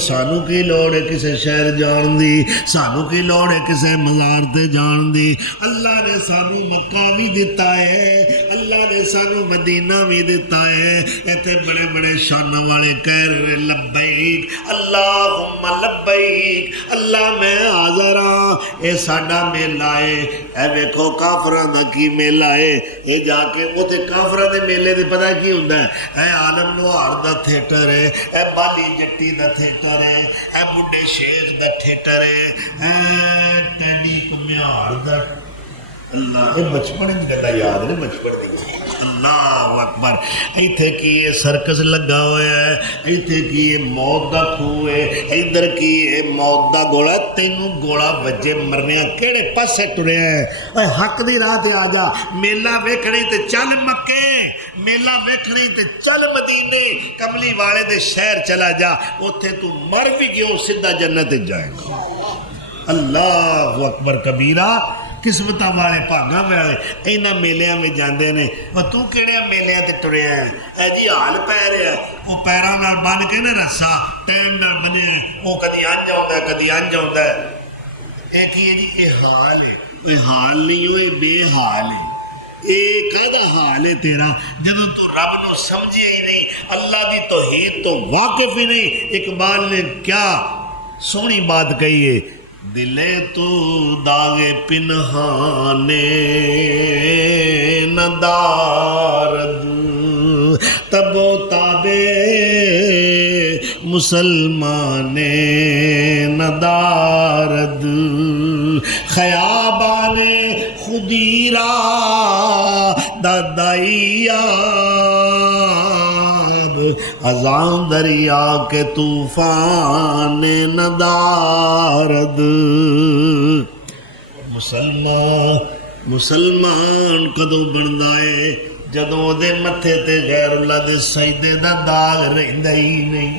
سانو کی لوڑ ہے کسے شہر جان دی، سانو کی لوڑ ہے کسے مزار تے جان دی۔ اللہ نے سانو مکہ بھی دیتا ہے، اللہ نے سانو مدینہ بھی دیتا ہے۔ ایتھے بڑے بڑے شانہ والے کہہ رہے لبیک اللہم لبیک، اللہ میں حاضر ہاں۔ اے ساڈا میلہ ہے، اے ویکھو کافراں دا کی میلہ ہے۔ اے جا کے اوتھے کافراں دے میلے دے پتہ کی ہوندا ہے؟ اے عالم لوہار دا تھیٹر ہے، اے بالی جٹی دا تھیٹر ہے، اے بڈھے شیخ دا تھیٹر ہے، اے ٹیڈی کمیار دا۔ اللہ یہ بچپن کی گلا یاد نہیں، بچپن دی۔ اللہ اکبر۔ ایتھے کی یہ سرکس لگا ہوا ہے، ایتھے کی یہ موت دا کھوہ ہے، ادھر کی یہ موت دا گوڑا۔ تینوں گوڑا وجے مرنیا کیڑے پاسے ٹریا ہے؟ اے حق دی راہ تے آ جا۔ میلہ ویکھنے تے چل مکے، میلہ ویکھنے تے چل مدینے، کملی والے دے شہر چلا جا، اوتھے تو مر بھی گیوں سیدھا جنت جائے گا۔ اللہ اکبر کبیرہ۔ قسمتاں والے بھاگاں والے انہاں میلیاں میں جاندے نے۔ اور تو کیڑے میلیاں تے ٹریا ہے؟ اے جی حال پہ رہا ہے، وہ پیراں نال بن کے نا رسا ٹائم نال بنیا، وہ کدی انج آوندا ہے کدی انج آوندا ہے۔ اے کی ہے جی؟ اے حال ہے، اے حال نہیں، اے بے حال ہے۔ اے کہدا حال ہے تیرا جدوں تو رب نو سمجھے ہی نہیں، اللہ دی توحید تو واقف ہی نہیں۔ اقبال نے کیا سونی بات کہی ہے، دلے تو داغ پنہانے ندارد تب و تابے مسلمان ندارد خیابان خودی را دادائیاب ازاں دریا کے طوفان ندارد۔ مسلمان کدوں بندا ہے جدوں دے متھے تے غیر اللہ دے سجدے دا داغ رہندا ہی نہیں۔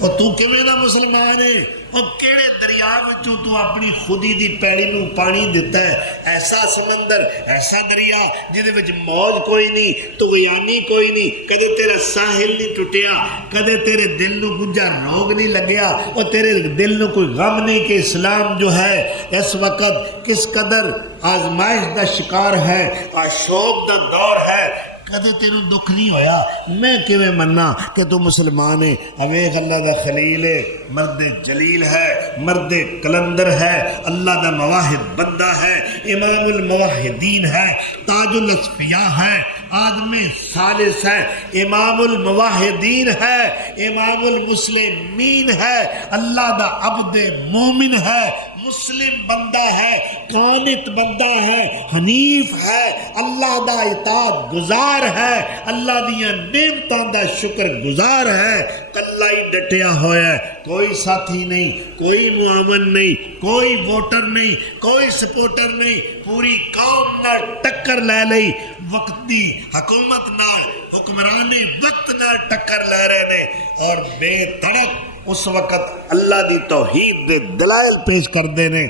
اور تو کیویں دا مسلمان ہے؟ اور کیڑے دریا دریا وچوں تو اپنی خودی دی پیڑی نو پانی دیتا ہے، ایسا سمندر، ایسا دریا جدے وچ موج کوئی نہیں، طغیانی کوئی نہیں، کدے تیرا ساحل نہیں ٹوٹیا، کدے تیرے دل نو گجا روگ نہیں لگیا، اور تیرے دل نو کوئی غم نہیں کہ اسلام جو ہے اس وقت کس قدر آزمائش دا شکار ہے، آشوب دا دور ہے، کدے تینوں دکھ نہیں ہویا۔ میں کیویں منا کہ تو مسلمان ہے، اویخ اللہ دا خلیل ہے، مرد جلیل ہے، مرد کلندر ہے، اللہ دا مواہب بندہ ہے، امام الموحدین ہے، تاج الاصفیاء ہے، آدم ثالث ہے، امام الموحدین ہے، امام المسلمین ہے، اللہ دا عبد مومن ہے، مسلم بندہ ہے، قانت بندہ ہے، حنیف ہے، اللہ دا اطاعت گزار ہے، اللہ دیاں نعمتاں دا شکر گزار ہے، کلا ہی ڈٹیا ہوا ہے، کوئی ساتھی نہیں، کوئی معاون نہیں، کوئی ووٹر نہیں، کوئی سپورٹر نہیں، پوری قوم نہ ٹکر لے لئی، وقتی حکومت نہ حکمرانی وقت نہ ٹکر لے رہے نے، اور بے تڑک اس وقت اللہ دی توحید دے دلائل پیش کر دے نے۔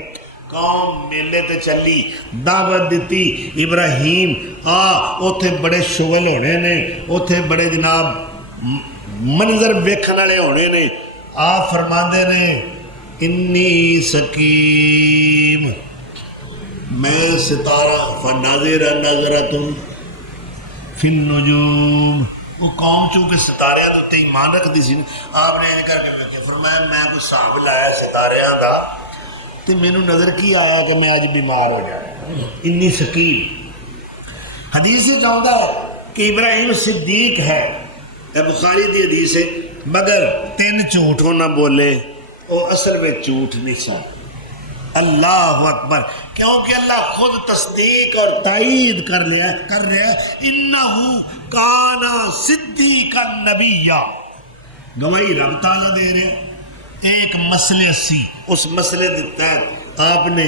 قوم میلے تے چلی، دعوت دیتی، ابراہیم اوتھے بڑے شغل ہونے نے، اوتھے بڑے جناب منظر ویکھن والے ہونے نے، فرماندے نے انی سکیم، میں ستارہ فناظر نظرۃ فی النجوم، وہ قوم چونکہ ستاریاں تے ایمان رکھتی سی، آپ نے یہ کر کے ویکھیا، فرمایا میں کوئی حساب لایا ستاریاں دا تے مینوں نظر کی آیا کہ میں اج بیمار ہو جایا، انی سکیم۔ حدیث سے چاہتا ہے کہ ابراہیم صدیق ہے، اے بخاری دی حدیث ہے، مگر 3 جھوٹ نہ بولے، وہ اصل میں جھوٹ نہیں سا۔ اللہ اکبر، کیونکہ اللہ خود تصدیق اور تائید کر رہا ہے، انہو کانا صدیقا نبیّا، گواہی رب تعالیٰ دے رہے ہیں۔ ایک مسئلے سی، اس مسئلے دیتا ہے آپ نے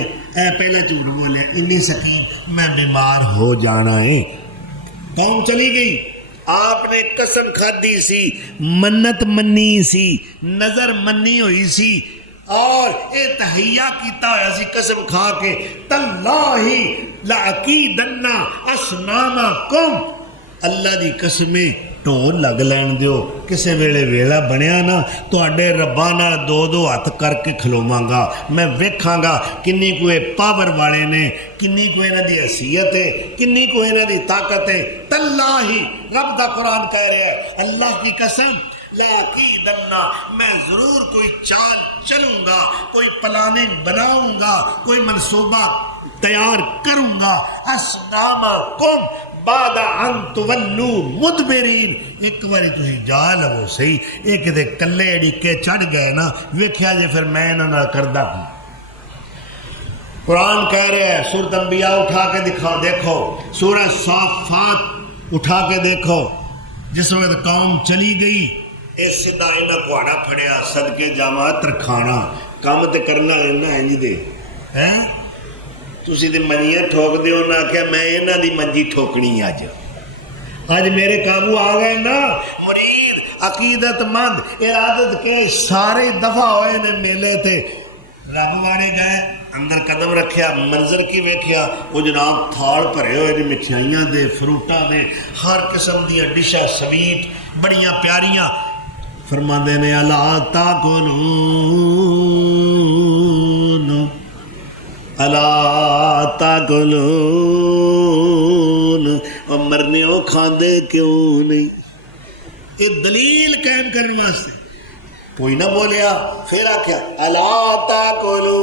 پہلے جھوٹ بولے، انی سکیم، میں بیمار ہو جانا ہے، قوم چلی گئی، آپ نے قسم کھادی سی، منت منی سی، نظر منی ہوئی سی، اور اے تحیہ کیتا ہویا سی قسم کھا کے، تاللہ لعقیدن اصنامکم، اللہ دی قسمیں ٹول لگ لین دیو، کسے ویلے ویلا بنیا نا تو اڈے ربا نال 2 ہاتھ کر کے کھلوواں گا، میں ویکھاں گا کنی کوئی پاور والے نے، کنی کوئی انہاں دی حیثیت ہے، کنی کوئی انہاں دی طاقت ہے۔ تاللہ، رب دا قرآن کہہ رہا ہے، اللہ کی قسم، لاقیدن، میں ضرور کوئی چال چلوں گا، کوئی پلاننگ بناؤں گا، کوئی منصوبہ تیار کروں گا، اصنامکم بعد ان تولو مدبرین، ایک باری تھی جا لو صحیح، ایک دے کلے اڑیکے چڑھ گئے نا، ویکھیا جے پھر میں انہاں نال کردا ہوں۔ قرآن کہہ رہے ہیں، سورۃ انبیاء اٹھا کے دکھاؤ، دیکھو سورہ صافات اٹھا کے دیکھو، جس وقت قوم چلی گئی، اس سدھا انہاں کوڑا پھڑیا، صدقے جاواں ترکھانا، کام تے کرنا لینا انج دے ہیں، تسی تے منجیاں ٹھوک دیو، نہ کہ میں انہاں دی منجی ٹھوکنی اج میرے قابو آ گئے نا، مرید عقیدت مند ارادت کے سارے دفع ہوئے نے میلے تے، رب واڑے گئے، اندر قدم رکھیا، منظر کی ویکھیا، وہ جناب تھال بھرے ہوئے نے مٹھائیاں دے، فروٹاں دے، ہر قسم دی ڈشاں سویٹ بڑیاں پیاریاں، فرماندے نے الا تاکلون، الا تاکلون، اور مرنے ہو کھاندے کیوں نہیں؟ یہ دلیل قائم کرنے واسطے کوئی نہ بولیا، پھر آکھیا الا تاکلون،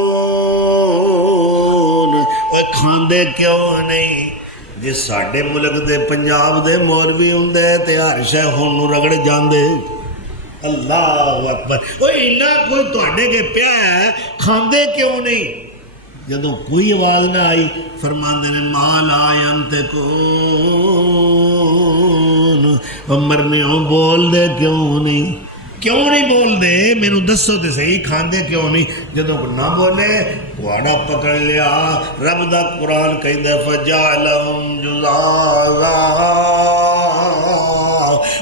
کھاندے کیوں نہیں؟ جی ساڈے ملک دے پنجاب دے مولوی ہوندے تے ہر شے ہن رگڑ جاندے، اللہ اکبر، اینا کوئی تواڈے کے پیا ہے، کھاندے کیوں نہیں؟ جدوں کوئی آواز نہ آئی، فرماندے نے ما لا ینطقون، مرنے ہوں بول دے کیوں نہیں بول دے، مینوں دسو تے صحیح، کھاندے کیوں نہیں؟ جدوں نہ بولے واڑا پکڑ لیا، رب دا قرآن کہندا فجعلہم جزازا،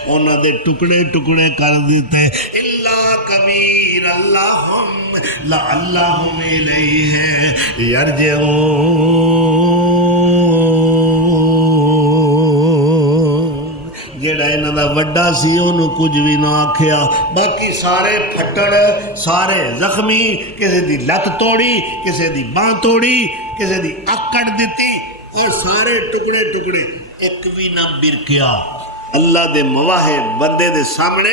انہاں دے ٹکڑے ٹکڑے کر دیتے، اللہ کبیر اللہم لعلہم الیہ یرجعون۔ جڑا انہاں دا وڈا سی انہوں کچھ بھی نہ آکھیا، باقی سارے پھٹڑ، سارے زخمی، کسی دی لت توڑی، کسی دی باں توڑی، کسی دی اکڑ دیتی، اور سارے ٹکڑے ٹکڑے، ایک بھی نہ برکیا۔ اللہ دے مواہب بندے دے سامنے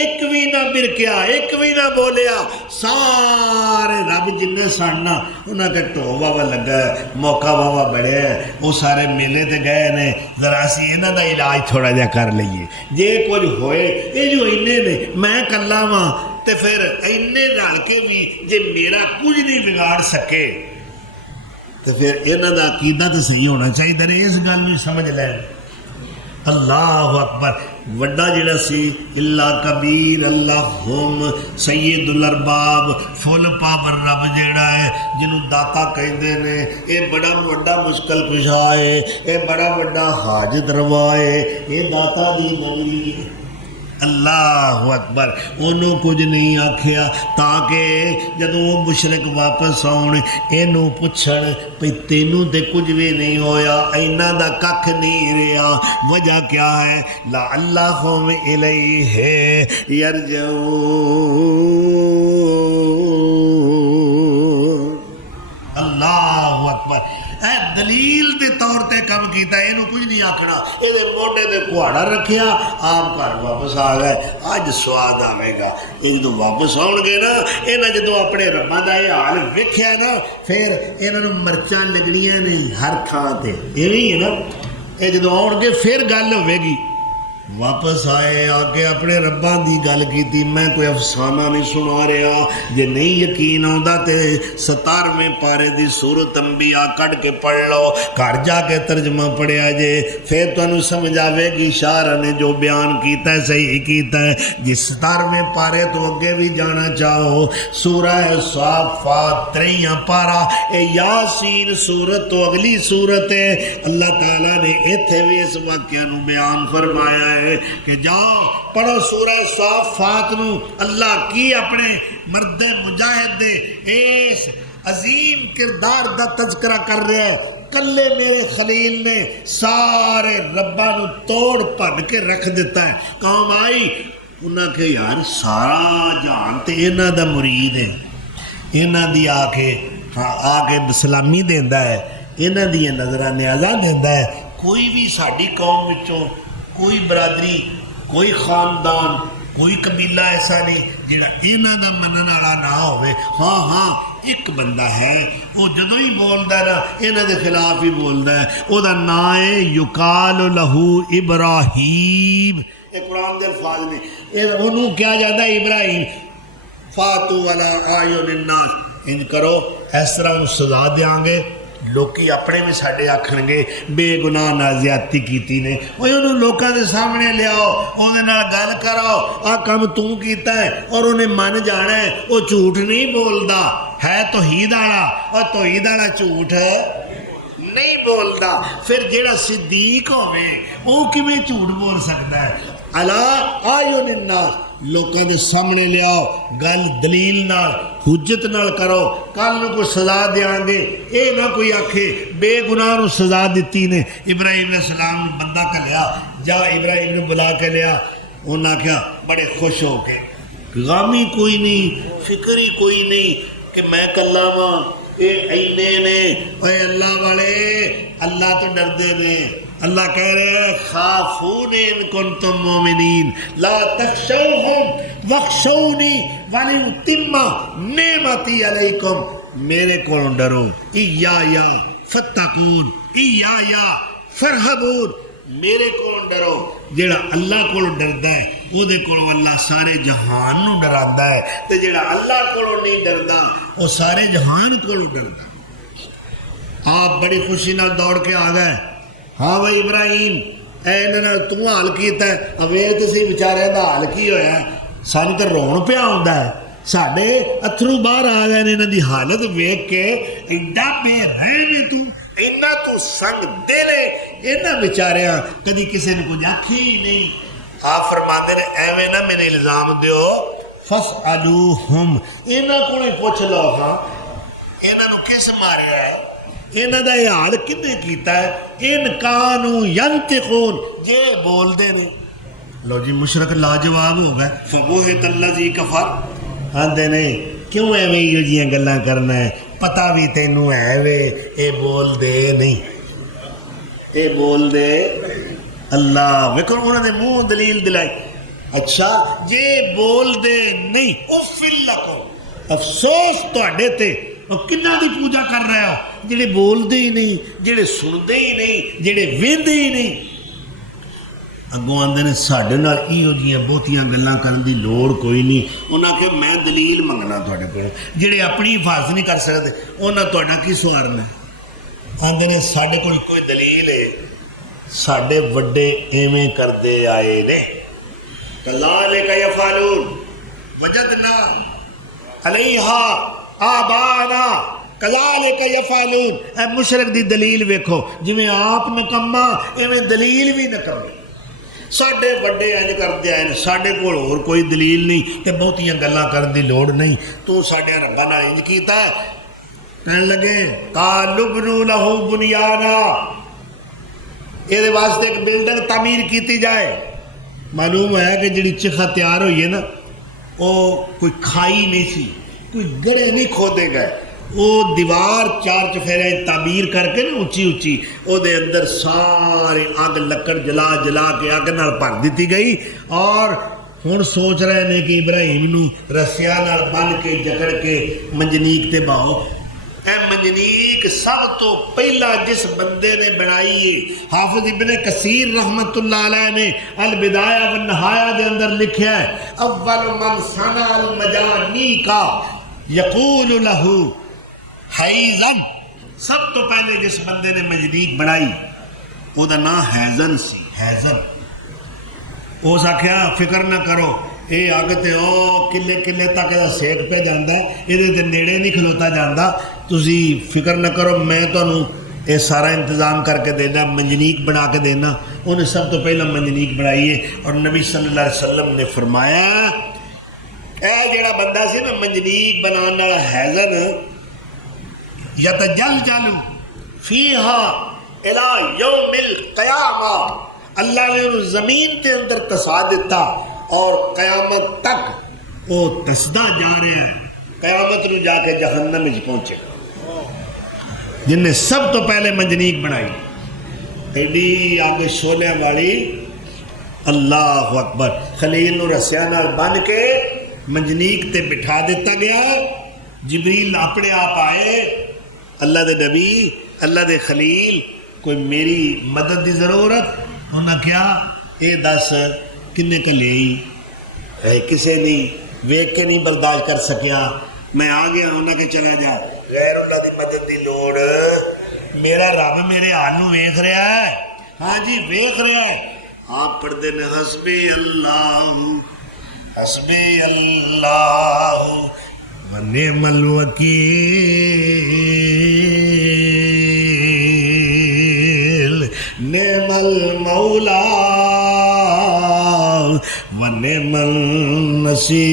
ایک بھی نہ برکیا، ایک بھی نہ بولیا، سارے رب جنہیں سڑنا انہاں کے ٹو بابا لگا ہے، موقع بابا بڑے ہیں، وہ سارے میلے تے گئے نے، ذرا سی انہاں دا علاج تھوڑا جا کر لئیے، جے کچھ ہوئے یہ جو انہیں نے میں کلا ماں تے پھر انہیں رل کے بھی جے میرا کچھ نہیں بگاڑ سکے تو پھر انہاں دا عقیدہ تو صحیح ہونا چاہیے، در اس گل بھی سمجھ لیں۔ اللہ اکبر، وڈا جڑا سی اللہ کبیر اللہم سید الارباب، فل پاور رب جڑا ہے جنہوں داتا کہندے نے، اے بڑا وڈا مشکل کشا ہے، اے بڑا وڈا حاجت روا ہے، اے داتا دی منگلی ہے۔ اللہ اکبر، انہوں کچھ نہیں آکھیا تاکہ جدوں وہ مشرک واپس آن اینوں پوچھن پہ تینوں تے کچھ بھی نہیں ہویا، اینا دا ککھ نہیں رہا، وجہ کیا ہے؟ لعلہم الیہ یرجعون۔ اللہ اکبر، اے دلیل دے طور تے کم کیتا ہے، اینو کچھ نہیں آکھنا، اے دے موٹے دے کہاڑا رکھیا، آپ گھر واپس آ گئے، آج سواد آوے گا۔ یہ جدو واپس آن گے نا، انہاں جدو اپنے رباں دا یہ حال ویکھیا نا، پھر انہاں مرچاں لگڑیاں نے ہر تھاں تے، ایویں ہے نا، یہ جدو آن گے پھر گل ہوے گی۔ واپس آئے، آ کے اپنے رباں دی گل کیتی، میں کوئی افسانہ نہیں سنا رہا، جے نہیں یقین آندا تے 17ویں پارے دی سورت انبیاء کٹ کے پڑھ لو، گھر جا کے ترجمہ پڑھیا جے، پھر تانوں سمجھ آوے گی شاعر نے جو بیان کیتا ہے صحیح کیتا ہے۔ جس 17ویں پارے تو اگے بھی جانا چاہو، سورہ صافات 3واں پارا، اے یاسین سورت تو اگلی سورت ہے، اللہ تعالیٰ نے ایتھے بھی اس واقعہ نو بیان فرمایا ہے کہ جاؤ پڑھو سورہ صافات نو، اللہ کی اپنے مرد مجاہد دے اس عظیم کردار دا تذکرہ کر رہا ہے۔ کلے میرے خلیل نے سارے ربا نو توڑ پھڑ کے رکھ دیتا ہے، قوم آئی انہاں کہ یار سارا جہان تے انہاں دا مرید ہے، انہاں دی آ کے سلامی دیندا ہے، انہاں دی نظرہ نیازاں دیندا ہے۔ کوئی بھی ساڈی قوم وچوں کوئی برادری، کوئی خاندان، کوئی قبیلہ ایسا نہیں جڑا انہاں دا منن والا نہ ہوئے۔ ہاں ہاں ایک بندہ ہے، وہ جدوں ہی بولدا ہے نا انہاں دے خلاف ہی بولدا ہے، او دا نام ہے یقال لہو ابراہیم، یہ قرآن دے الفاظ نے، انہوں کیا جاتا ہے ابراہیم، فاتو علی اعین الناس، انج کرو اس طرح انہوں سزا دیاں گے، لوکی اپنے میں ساڑھے آکھن گے بے گناہ نازیاتی کیتی نے، وہ انہوں لوکاں دے سامنے لے آؤ، انہیں نال گل کراؤ، کام تو کیتا ہے اور انہیں من جانا ہے، وہ جھوٹ نہیں بولدا ہے، توحید والا، اور توحید والا جھوٹ نہیں بولدا۔ پھر جیڑا صدیق ہوئے وہ کیویں جھوٹ بول سکتا ہے؟ علی اعین الناس، لوکاں دے سامنے لے آؤ، گل دلیل نال حجت نال کرو، کل نو کوئی سزا دیاں گے، اے نہ کوئی آکھے بے گناہ نو سزا دیتی نے۔ ابراہیم علیہ السلام نے بندہ کلیا، جا ابراہیم نے بلا کے لیا، انہاں کیا بڑے خوش ہو کے، غامی کوئی نہیں، فکری کوئی نہیں کہ میں کلا ماں، اے اینے نے، اے اللہ والے اللہ تو ڈردے نے، اللہ کہہ رہے ہیں خافون ان کنتم مومنین لا تخشوہم وخشونی ولیتم نعمتی علیکم، میرے کو ڈرو، ایایا فتقون ایایا فرحبون، میرے کو ڈرو۔ جیڑا اللہ کو ڈردا ہے وہ دے کو اللہ سارے جہان نو ڈراندا ہے، تے جیڑا اللہ کو نہیں ڈردا وہ سارے جہان کو ڈردا۔ آپ بڑی خوشی نال دوڑ کے آ گئے، ہاں بھائی ابراہیم اے انہاں تو حال کیتا ہے، اویل تے سی بیچارے دا حال کی ہویا ہے، سانوں تے رون پیا ہوندا ہے، ساڈے اتھرو باہر آ گئے نے انہاں دی حالت ویکھ کے، ایڈا بے رحم ہے تو، انہاں تو سنگ دل ہے، انہاں بیچاریاں کدی کسی نے کچھ آکھے ہی نہیں۔ آپ فرماتے نے ایویں نہ میرے الزام دیو، فَاسْأَلُوهُمْ انہاں کو پوچھ لو ہاں انہاں نو کس ماریا ہے انہاں دا یہ حال کنے کیتا ہے ان کانوا ینطقون جے بول دے نہیں لو جی مشرک لاجواب ہو گئے فبہت الذی کفر آندے نہیں کیوں ایویں یہ جیاں گلاں کرنا ہے پتہ بھی تینوں ہے وے اے بول دے نہیں اے بول دے اللہ ویکھو انہاں دے منہ دلیل دلائی اچھا جے بول دے نہیں افل لکم افسوس تواڈے تے کنہ دی پوجا کر رہے ہو جڑے بول دے ہی نہیں جڑے سن دے ہی نہیں جڑے ویندے ہی نہیں اگوں آندے نے ساڈے نال ایہو جیاں بہتیاں گلاں کرن دی لوڑ کوئی نہیں انہاں کہ میں دلیل منگنا تواڈے کول جڑے اپنی حفاظت نہیں کر سکدے انہاں تواڈا کی سوارنا آندے نے ساڈے کول کوئی دلیل ہے ساڈے وڈے ایویں کردے آئے نے کذالک یفعلون وجدنا علیہا آبانا کذالک یفعلون اے مشرک دی دلیل ویکھو جویں آپ نکما ایویں دلیل بھی نکمی ساڈے وڈے انج کردے آئے ساڈے کول ہور کوئی دلیل نہیں تے بہتیاں گلاں کرن دی لوڑ نہیں تو ساڈے رباں نال انج کیتا ہے کہن لگے قالوا بنوا لہ بنیانا یہ واسطے ایک بلڈنگ تعمیر کیتی جائے معلوم ہے کہ جڑی چکھا تیار ہوئی ہے نا وہ کوئی کھائی نہیں سی کوئی گڑے نہیں کھودے گئے وہ دیوار چار چفیرے تعمیر کر کے نا اونچی اونچی وہ دے اندر سارے آگ لکڑ جلا جلا کے آگ نال بھر دیتی گئی اور ہن سوچ رہے نے کہ ابراہیم نو رسیاں نال بن کے جکڑ کے منجنیق تے باؤ اے منجنیق سب تو پہلا جس بندے نے بنائی ہے حافظ ابن کثیر رحمت اللہ علیہ نے البدایہ والنہایہ دے اندر لکھیا ہے اول من صنع المجانیق یقول لہو حیزن سب تو پہلے جس بندے نے منجنیق بنائی وہ دا نام حیزن سی حیزن اس آکھیا فکر نہ کرو اے آگے او کلے کلے تک سیک پہ جاندہ ہے یہ نیڑے نہیں کھلوتا جاندہ تسی فکر نہ کرو میں تانوں یہ سارا انتظام کر کے دینا منجنیق بنا کے دینا انہیں سب تو پہلا منجنیق بنائی ہے اور نبی صلی اللہ علیہ وسلم نے فرمایا اے جڑا بندہ سی نا منجنیق بنانا والا حیزن یتجلجل فیہا الی یوم القیامہ اللہ نے انہوں زمین کے اندر تسا دیتا اور قیامت تک وہ تسدا جا رہا ہے قیامت نو جا کے جہنم میں پہنچے جن نے سب تو پہلے منجنیق بنائی ایڈی آگے شولے والی اللہ اکبر خلیل نو رسیاں نال بن کے منجنیق تے بٹھا دیتا گیا جبریل اپنے آپ آئے اللہ دے نبی اللہ دے خلیل کوئی میری مدد دی ضرورت انہاں کیا اے دس کنے کا لے کسے نہیں ویک کے نہیں برداشت کر سکیا میں آ گیا انہاں کے چلا جا غیر اللہ دی مدد دی لوڑ میرا رب میرے حال نو ویکھ رہا ہے ہاں جی ویکھ رہا ہے آپ پڑھ دے نے حسبی اللہ ونعم الوکیل نعم المولا ونعم النصیر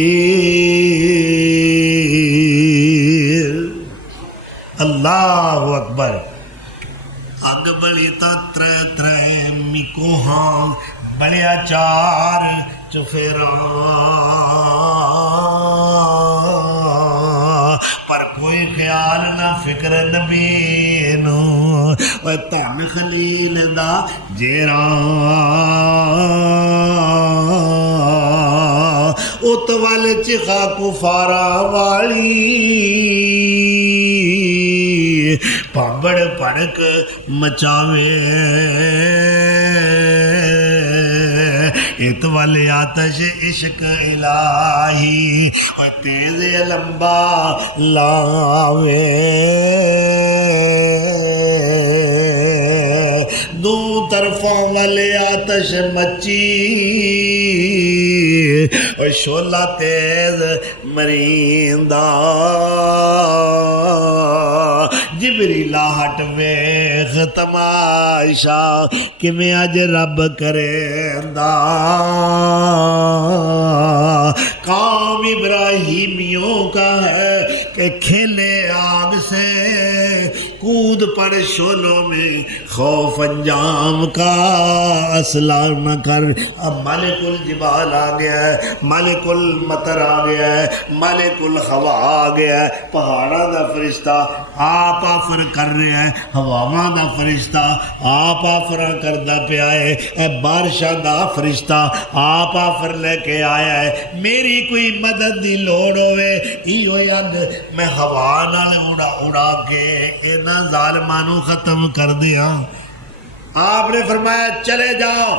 اللہ اکبر اگ بڑی تا تر میکوہاں بڑیا چار چفیراں پر کوئی خیال نہ فکر نبی نو تن خلیل دا جیران اتوال چخا کفارا والی پابڑ پڑک مچاوے اتوال آتش عشق الہی اور تیز لمبا لاوے دو طرفوں والے آتش مچی اور شولہ تیز مریندہ جبریلا ہٹ ویخ تماشا کہ میں آج رب کریں دا قوم کہ کھیلے آگ سے کود پڑ شولوں میں خوف انجام کا اصلاح نہ کر. اب مالک الجبال آ گیا ہے، مالک المطر آ گیا ہے، مالک الہوا آ گیا ہے. پہاڑاں دا فرشتہ آپ آفر کر رہا ہے، ہواواں دا فرشتہ آپ آفر کردہ پیا ہے، اے بارشاں دا فرشتہ آپ آفر لے کے آیا ہے. میری کوئی مدد دی لوڑ ہوئے ایو اگ میں ہوا نال اڑا کے انہاں ظالماں نوں ختم کر دیاں. آپ نے فرمایا چلے جاؤ،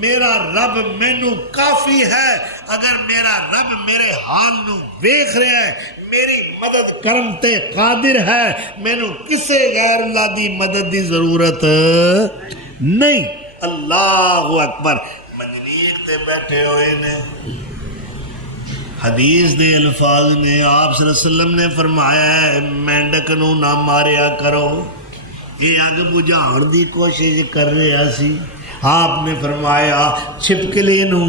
میرا رب مینوں کافی ہے. اگر میرا رب میرے حال نو ویکھ رہا ہے، میری مدد کرن تے قادر ہے، مینوں کسے غیر اللہ دی مدد دی ضرورت نہیں. اللہ اکبر. منجنیق تے بیٹھے ہوئے نے، حدیث دے الفاظ نے آپ صلی اللہ علیہ وسلم نے فرمایا ہے مینڈک نو نہ ماریا کرو، یہ اگ بجھاڑ دی کوشش کر رہا سی. آپ نے فرمایا چھپکلی نو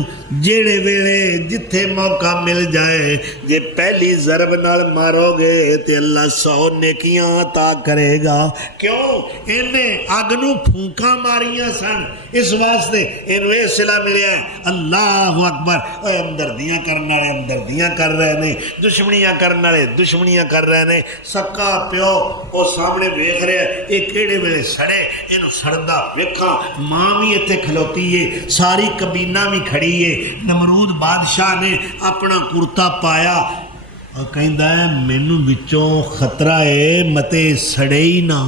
جیڑے ویلے جتھے موقع مل جائے جے پہلی ضرب نال مارو گے تے اللہ 100 نیکیاں عطا کرے گا. کیوں؟ انہیں اگ نو پھونکاں ماریاں سن، اس واسطے انہوں یہ صلہ ملیا ہے. اللہ اکبر. اے ہمدردیاں کرنے والے ہمدردیاں کر رہے نے، دشمنیاں کرنے والے دشمنیاں کر رہے نے. سکا پیو وہ سامنے ویکھ رہے ہیں یہ کیڑے ویلے سڑے، اینو سڑدا ویکھاں. ماں بھی اتنے کھلوتی ہے، ساری کبینہ بھی کھڑی ہے. نمرود بادشاہ نے اپنا کرتا پایا اور کہندا ہے مینوں وچوں خطرہ ہے متے سڑے ہی نہ.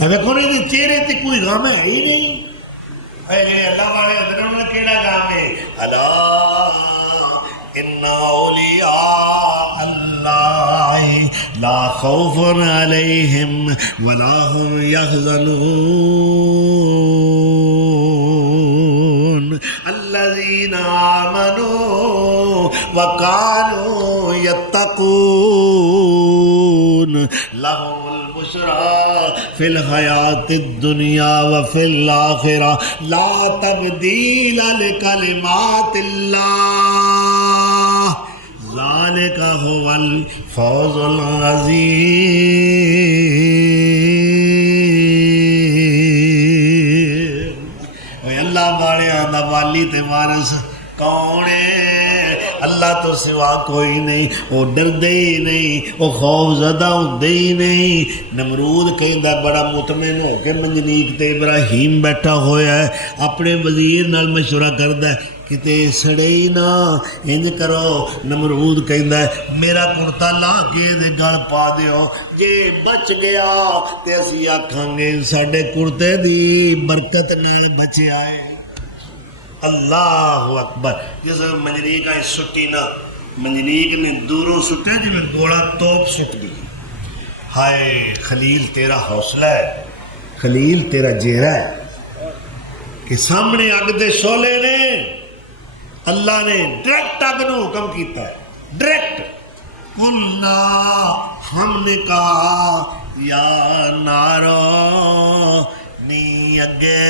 ویکھو نا چہرے تے کوئی غم ہے ہی نہیں. اللہ والے حضرت نے کیڑا غم ہے؟ الا ان اولیاء اللہ لا خوف علیہم ولا هم يحزنون الذین آمنوا وكانوا يتقون لهم البشرى فی الحیات الدنیا وفی الآخرہ لا تبدیل لکلمات اللہ ذالک هو الفوز العظیم. اللہ والیاں دا والی تے وارث کون ہے؟ اللہ تو سوا کوئی نہیں. وہ ڈردے ہی نہیں، وہ خوف زدہ ہوندے ہی نہیں. نمرود کہندا بڑا مطمئن ہو کے منجنیق تے ابراہیم بیٹھا ہویا ہے، اپنے وزیر نال مشورہ کردا ہے کتے سڑے ہی نہ. انج کرو، نمرود کہندا ہے میرا کرتا لا کے دے گل پا دیو، جے بچ گیا تے اسی آکھاں گے ساڈے کرتے دی برکت نال بچیا ہے. اللہ اکبر. جس منجنیق آئی سٹی نا، منجنیق نے دوروں سٹا جی میں گوڑا توپ سٹ گئی. ہائے خلیل تیرا حوصلہ ہے، خلیل تیرا جیرا ہے کہ سامنے اگ دے شولے نے اللہ نے ڈائریکٹ اگ نو حکم کیتا ہے. ڈائریکٹ قلنا، ہم نے کہا یا نارو نی اگے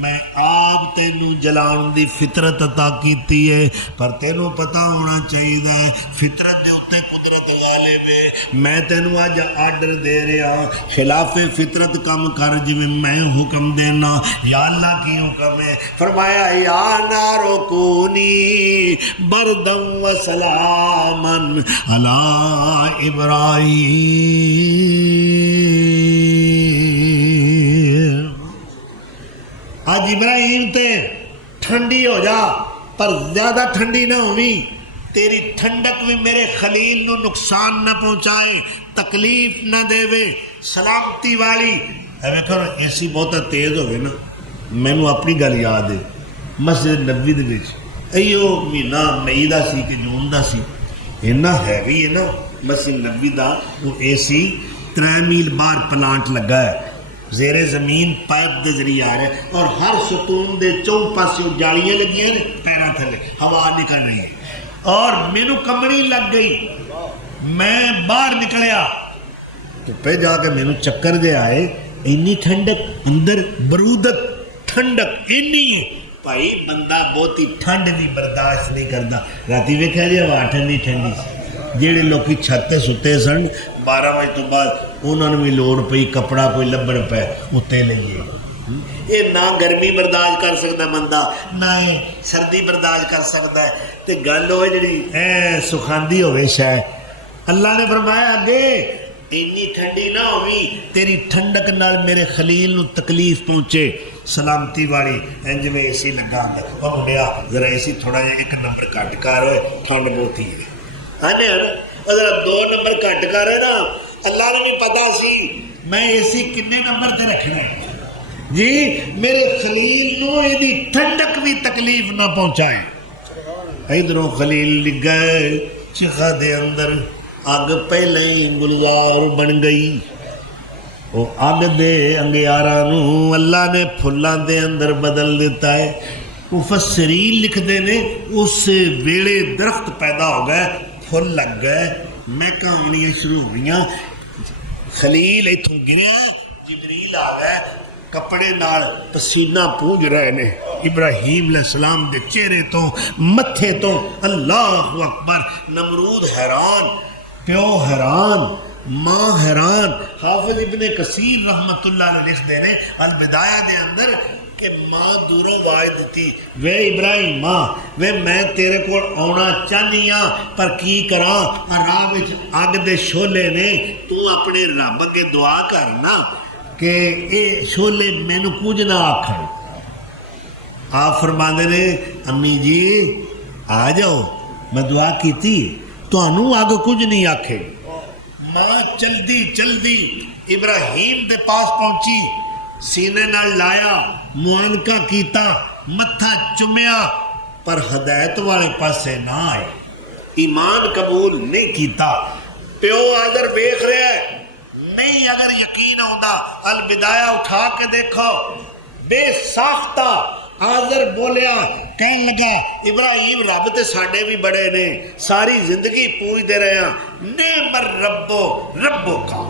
میں آپ تینوں جلان دی فطرت عطا کیتی ہے، پر تینوں پتہ ہونا چاہیے فطرت دے اتے قدرت غالب ہے. میں تینوں آج آرڈر دے رہا خلاف فطرت کم کر جی میں حکم دینا. یا اللہ کی حکم ہے؟ فرمایا یا نارو کونی بردم و سلامن علی ابراہیم. آج ابراہیم تے ٹھنڈی ہو جا پر زیادہ ٹھنڈی نہ ہوئی. تیری ٹھنڈک بھی میرے خلیل نو نقصان نہ پہنچائے، تکلیف نہ دے وے، سلامتی والی. اے سی بہت تیز ہوئے نا. مینوں اپنی گل یاد ہے مسجد نبوی دے وچ ایو مہینہ مئی دا سی کہ جون دا سی، اینا ہیوی ہے نا مسجد نبوی دا. وہ اے سی 3 میل باہر پلانٹ لگا ہے، زیر زمین پائپ دے ذریعے آ رہے اور ہر ستون دے 4 پاسے جالیاں لگیاں نے، پیراں تھلے ہوا نکل رہی ہے. اور مینوں کمڑی لگ گئی، میں باہر نکلیا تو پہ جا کے مینوں چکر دے آئے. اینی ٹھنڈک اندر، برودت ٹھنڈک اینی ہے بھائی، بندہ بہتی ٹھنڈ بھی برداشت نہیں کرتا. راتی ویکھیا جی ہوا ٹھنڈی ٹھنڈی جہے لوگ چھت تے ستے سن 12 بجے تو بعد انہوں نے بھی لوڑ پئی کپڑا کوئی لبن پہ اتنے لئیے یہ نہ گرمی برداشت کر سکتا بندہ نہ سردی برداشت کر سکتا ہے تو گل ہوئے جی سکھاندی ہوئے شاید اللہ نے فرمایا اگے اینی ٹھنڈی نہ ہوئی تیری ٹھنڈک نال میرے خلیل نو تکلیف پہنچے سلامتی والی انج میں اے سی لگا اندر وہ منڈیا ذرا اے سی تھوڑا جہا 1 نمبر کٹ کر ہوئے ٹھنڈ بہت ہی ہے ذرا 2 نمبر کٹ کر ہے نا اللہ نے بھی پتا سی میں اے سی کنے نمبر تے رکھنا ہے جی میرے خلیل نو یہ ٹھنڈک بھی تکلیف نہ پہنچائے ادھروں خلیل لگ گئے چخا دے اندر اگ پہلے ہی گلزار بن گئی وہ اگ دے انگیارہ نو اللہ نے پھلاں دے اندر بدل دیتا ہے مفسرین لکھ دے نے اس ویلے درخت پیدا ہو گئے پھل لگ گئے میں کہانیاں شروع ہو گئی خلیل اتوں گریا جبریل آ گئے کپڑے نال پسینہ پونج رہے نے ابراہیم علیہ السلام دے چہرے تو متھے تو اللہ اکبر نمرود حیران پیو حیران ماں حیران حافظ ابن کثیر رحمت اللہ علیہ لکھ دے نے البدایہ دے اندر کہ ماں دوروں آواز دیتی وے ابراہیم ماں وے میں تیرے کو آنا چاہنی ہاں پر کی کراں راہ وچ اگ دے شولے نے تو اپنے رب اگے دعا کرنا کہ اے شولے مینو کچھ نہ آکھن آپ فرماندے نے امی جی آ جاؤ میں دعا کیتی تانوں اگ کچھ نہیں آکھے ماں چلدی چلدی ابراہیم دے پاس پہنچی سینے نال لایا معانقہ کیتا متھا چمیا پر ہدایت والے پاسے نہ آئے ایمان قبول نہیں کیتا پیو آدر بیخ رہا ہے نہیں اگر یقین ہوتا البدایہ اٹھا کے دیکھو بے ساختہ آذر بولیا کہنے لگا ابراہیم رب تے ساڈے بھی بڑے نے ساری زندگی پوچھ دے رہے ہیں نعم ربو کا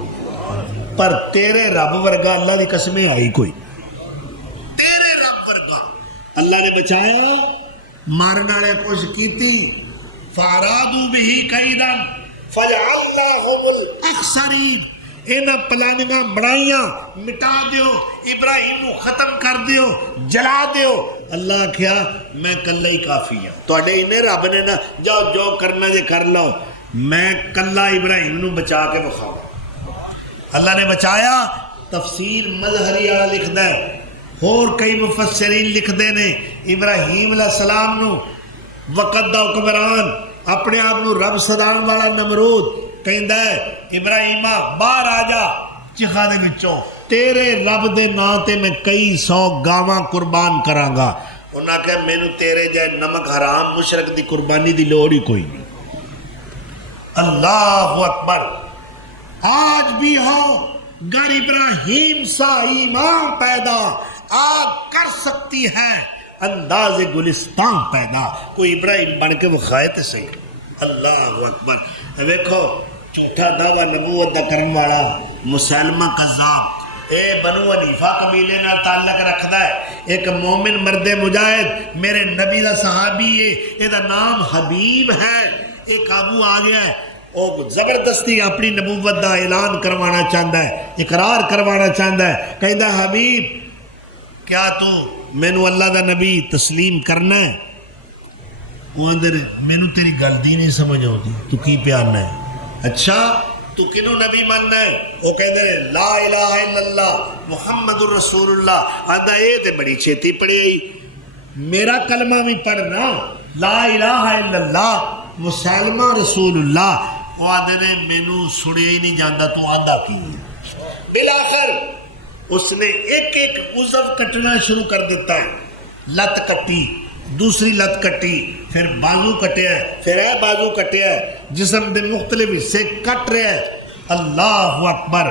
پر تیرے رب ورگا اللہ دی قسمیں آئی کوئی تیرے رب ورگا اللہ نے بچایا مارن والے کوشش کیتی فارادو بہی قیدن فجعلناہم الاخسرین اینا پلاننگاں بڑھائیاں مٹا دیو ابراہیم نو ختم کر دیو جلا دیو اللہ کیا میں کلہ ہی کافی ہوں توڑے انہیں رب نے نا جاؤ جو کرنا جے کر لو میں کلہ ابراہیم نو بچا کے بخاؤں اللہ نے بچایا تفسیر مظہری والا لکھ دے اور کئی مفسرین لکھ دے نے ابراہیم علیہ السلام نو وقت دا حکمران اپنے آپ نو رب صدان والا نمرود کہندا ہے ابراہیمہ باہر آ جا چخا دے وچوں تیرے رب دے نا تے میں کئی 100 گاواں قربان کراں گا انہاں کہ مینوں تیرے جائے نمک حرام مشرک دی قربانی دی لوڑ ہی کوئی نہیں اللہ اکبر آج بھی ہو گر ابراہیم سا ایمان پیدا آگ کر سکتی ہے انداز گلستان پیدا کوئی ابراہیم بن کے وکھائے تے صحیح اللہ اکبر دیکھو جھوٹا دعویٰ نبوت دا کرن والا مسلمہ قذاب اے بنو حنیفہ قبیلے نال تعلق رکھدا ہے ایک مومن مرد مجاہد میرے نبی دا صحابی ہے اے دا نام حبیب ہے ایک قابو آ گیا ہے وہ زبردستی اپنی نبوت دا اعلان کروانا چاہتا ہے اقرار کروانا چاہتا ہے کہتا ہے حبیب کیا تو مینو اللہ دا نبی تسلیم کرنا ہے وہ اندر مینو تیری گل دی نہیں سمجھ آتی تو کی پیارنا ہے اچھا تو کنو نبی ماننا ہے وہ کہتے ہیں لا الہ الا اللہ محمد الرسول اللہ آدھا یہ تے بڑی چھیتی پڑی آئی میرا کلمہ بھی پڑھنا لا الہ الا اللہ مسلمہ رسول اللہ وہ آدھے نے مینو سڑے ہی نہیں جاندہ تو آدھا کی بلاخر اس نے ایک ایک عضو کٹنا شروع کر دیتا ہے لت کٹی دوسری لت کٹی پھر بازو کٹیا ہے پھر اے بازو کٹیا ہے جسم دے مختلف حصے کٹ رہے ہیں اللہ اکبر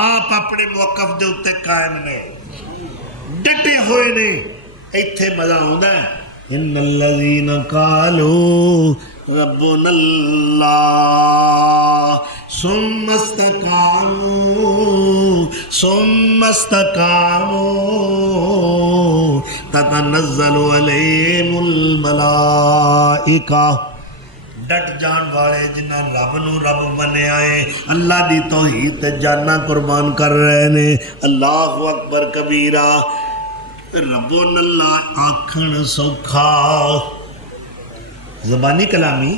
آپ اپنے موقف دے اتے قائم نے ڈٹے ہوئے نے ایتھے مزہ ہوندہ ہے ان الذین قالوا ربنا اللہ ثم استقاموا تتنزل علیہم الملائکہ ڈٹ جان والے جنہاں رب نو رب بنیا ہے اللہ دی توحید تے جانا قربان کر رہے نے اللہ اکبر کبیرہ ربنا اللہ آکھن سوکھا زبانی کلامی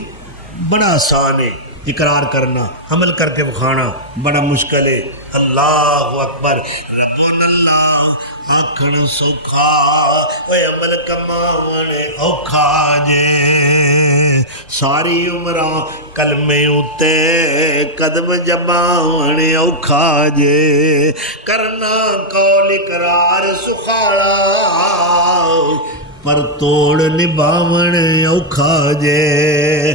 بڑا آسان ہے اقرار کرنا عمل کر کے بکھانا بڑا مشکل ہے اللہ اکبر ربنا اللہ آکھن سوکھا اے عمل کماون اوکھا جے ساری عمرہ کلمے اتے قدم جماون اوکھا جے کرنا قول اقرار سخاڑا پر توڑ نبھاون اوکھا جے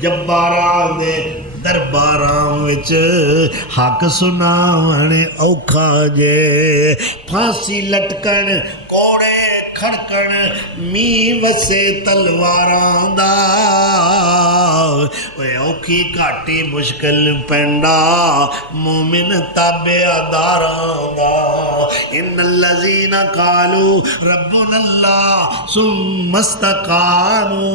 جباراں دے درباراں وچ حق سناون اوکھا جے پھانسی لٹکن کوڑے کھڑکن می وسے تلواراں دا اوکھی گھاٹی مشکل پینڈا مومن تابعداراں دا ان الذین قالوا ربنا اللہ ثم استقاموا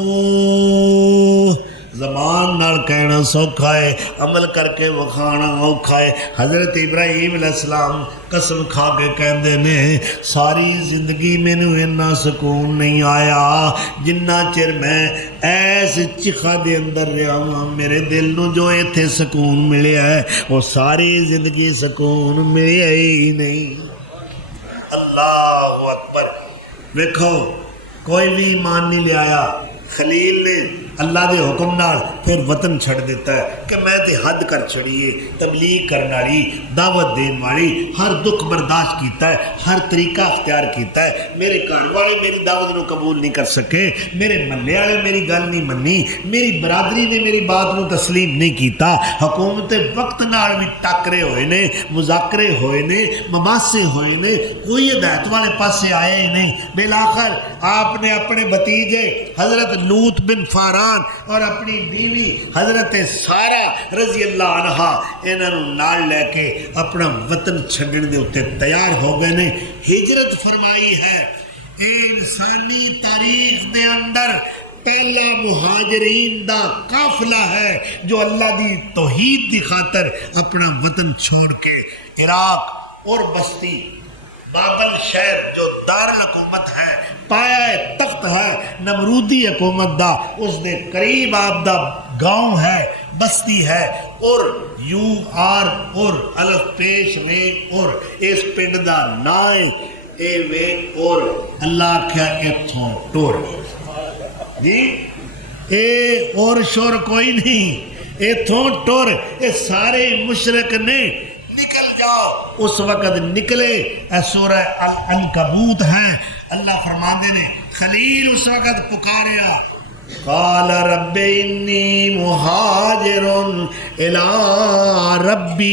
زبان نال کہنا سوکھا ہے عمل کر کے وکھانا اوکھا ہے حضرت ابراہیم علیہ السلام قسم کھا کے کہندے نے ساری زندگی مینوں اتنا سکون نہیں آیا جنہ چر میں ایس چکھا دے اندر رہا ہوں میرے دل نو جو ایتھے سکون ملیا ہے وہ ساری زندگی سکون ملیا ہی نہیں اللہ اکبر ویکھو کوئی بھی ایمان نہیں لے آیا خلیل نے اللہ دے حکم نال پھر وطن چھڑ دیتا ہے کہ میں تے حد کر چھڑیے تبلیغ کرنے والی دعوت دین والی ہر دکھ برداشت کیتا ہے ہر طریقہ اختیار کیتا ہے میرے گھر والے میری دعوت نو قبول نہیں کر سکے میرے محلے والے میری گل نہیں منی میری برادری نے میری بات نو تسلیم نہیں کیتا حکومت وقت نال بھی ٹاکرے ہوئے نے مذاکرے ہوئے نے مباحثے ہوئے نے کوئی ہدایت والے پاسے آئے ہی نہیں بالآخر آپ نے اپنے بھتیجے حضرت لوط بن فاران اور اپنی بیوی حضرت سارہ رضی اللہ عنہا انہوں نال لے کے اپنا وطن چھڈن دے اتے تیار ہو گئے نے ہجرت فرمائی ہے انسانی تاریخ دے اندر پہلا مہاجرین دا قافلہ ہے جو اللہ دی توحید دی خاطر اپنا وطن چھوڑ کے عراق اور بستی بابل شہر جو دارالحکومت ہے پایا تخت ہے نمرودی حکومت دا اس دے قریب آپ دا گاؤں ہے بستی ہے اور یو آر اور الف پیش وے اور اس پنڈ دا نائے اے وے اور اللہ کیا ایتھوں ٹور جی اے اور شور کوئی نہیں ایتھوں ٹور اے سارے مشرک نے نکل جاؤ اس وقت نکلے اے سورہ العنکبوت ہے اللہ فرماندے نے خلیل اس وقت پکاریا قال رب انی مہاجر الی ربی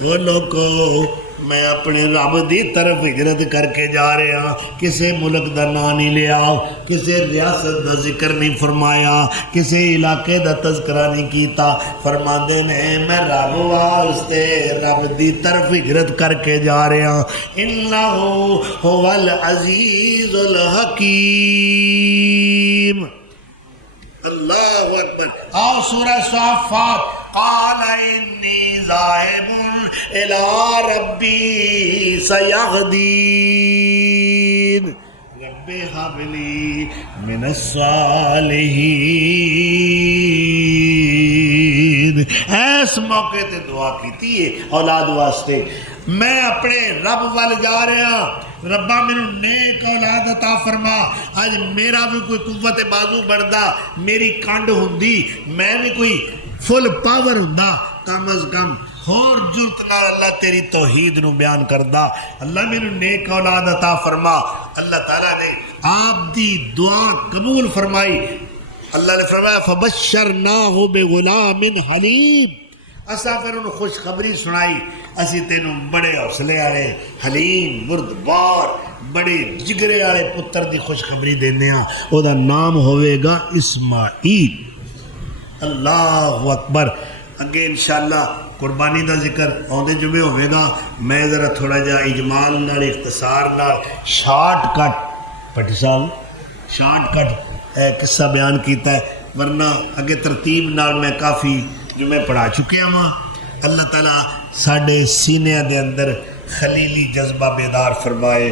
وہ لوگو میں اپنے رب دی طرف ہجرت کر کے جا رہا ہوں کسے ملک دا نام نہیں لیا کسے ریاست دا ذکر نہیں فرمایا کسے علاقے دا تذکرہ نہیں کیتا فرماندے نے میں رب واسطے رب دی طرف ہجرت کر کے جا رہا ہوں انہو هو العزیز الحکیم اللہ اکبر آؤ سورہ صافات قال انی ذاہب الی ربی سیہدین رب ہب لی من الصالحین ایس موقع تے دعا کیتی ہے اولاد واسطے میں اپنے رب وال جا رہا ربا میرے نیک اولاد عطا فرما آج میرا بھی کوئی قوت بازو بڑھدا میری کانڈ ہوندی میں بھی کوئی فل پاور ہوندا کم از کم اور جرت نال اللہ تیری توحید نو بیان کردا اللہ میرے نیک اولاد عطا فرما اللہ تعالیٰ نے آپ دی دعا قبول فرمائی اللہ نے فرمایا فبشرناہ بغلام حلیم اسا پھر انہوں خوشخبری سنائی اسی تینوں بڑے حوصلے والے حلیم بردبار بڑے جگرے والے پتر دی خوشخبری دینے ہاں او دا نام ہوئے گا اسماعیل اللہ اکبر اگے انشاءاللہ قربانی دا ذکر آندے جمعے ہوئے گا میں ذرا تھوڑا جا اجمال نال اختصار نال شارٹ کٹ پٹی صاحب شارٹ کٹ قصہ بیان کیتا ہے، ورنہ اگے ترتیب نال میں کافی جمعے پڑھا چکے ہاں۔ اللہ تعالیٰ ساڈے سینیاں دے اندر خلیلی جذبہ بیدار فرمائے۔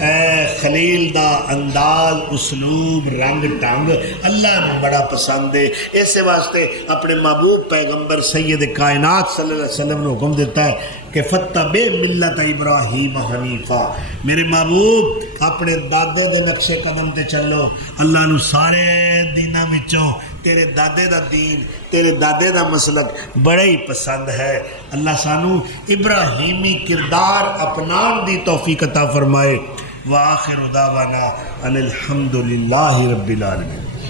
اے خلیل دا انداز، اسلوب، رنگ ٹنگ اللہ نے بڑا پسند ہے۔ اس واسطے اپنے محبوب پیغمبر سید کائنات صلی اللہ علیہ وسلم نے حکم دیتا ہے کہ فتبع ملت ابراہیم حنیفا، میرے محبوب اپنے دادے دے نقش قدم تے چلو۔ اللہ نو سارے دیناں وچوں تیرے دادے دا دین، تیرے دادے دا مسلک بڑا ہی پسند ہے۔ اللہ سانو ابراہیمی کردار اپنان دی توفیق عطا فرمائے۔ وآخر دعوانا ان الحمد للہ رب العالمین۔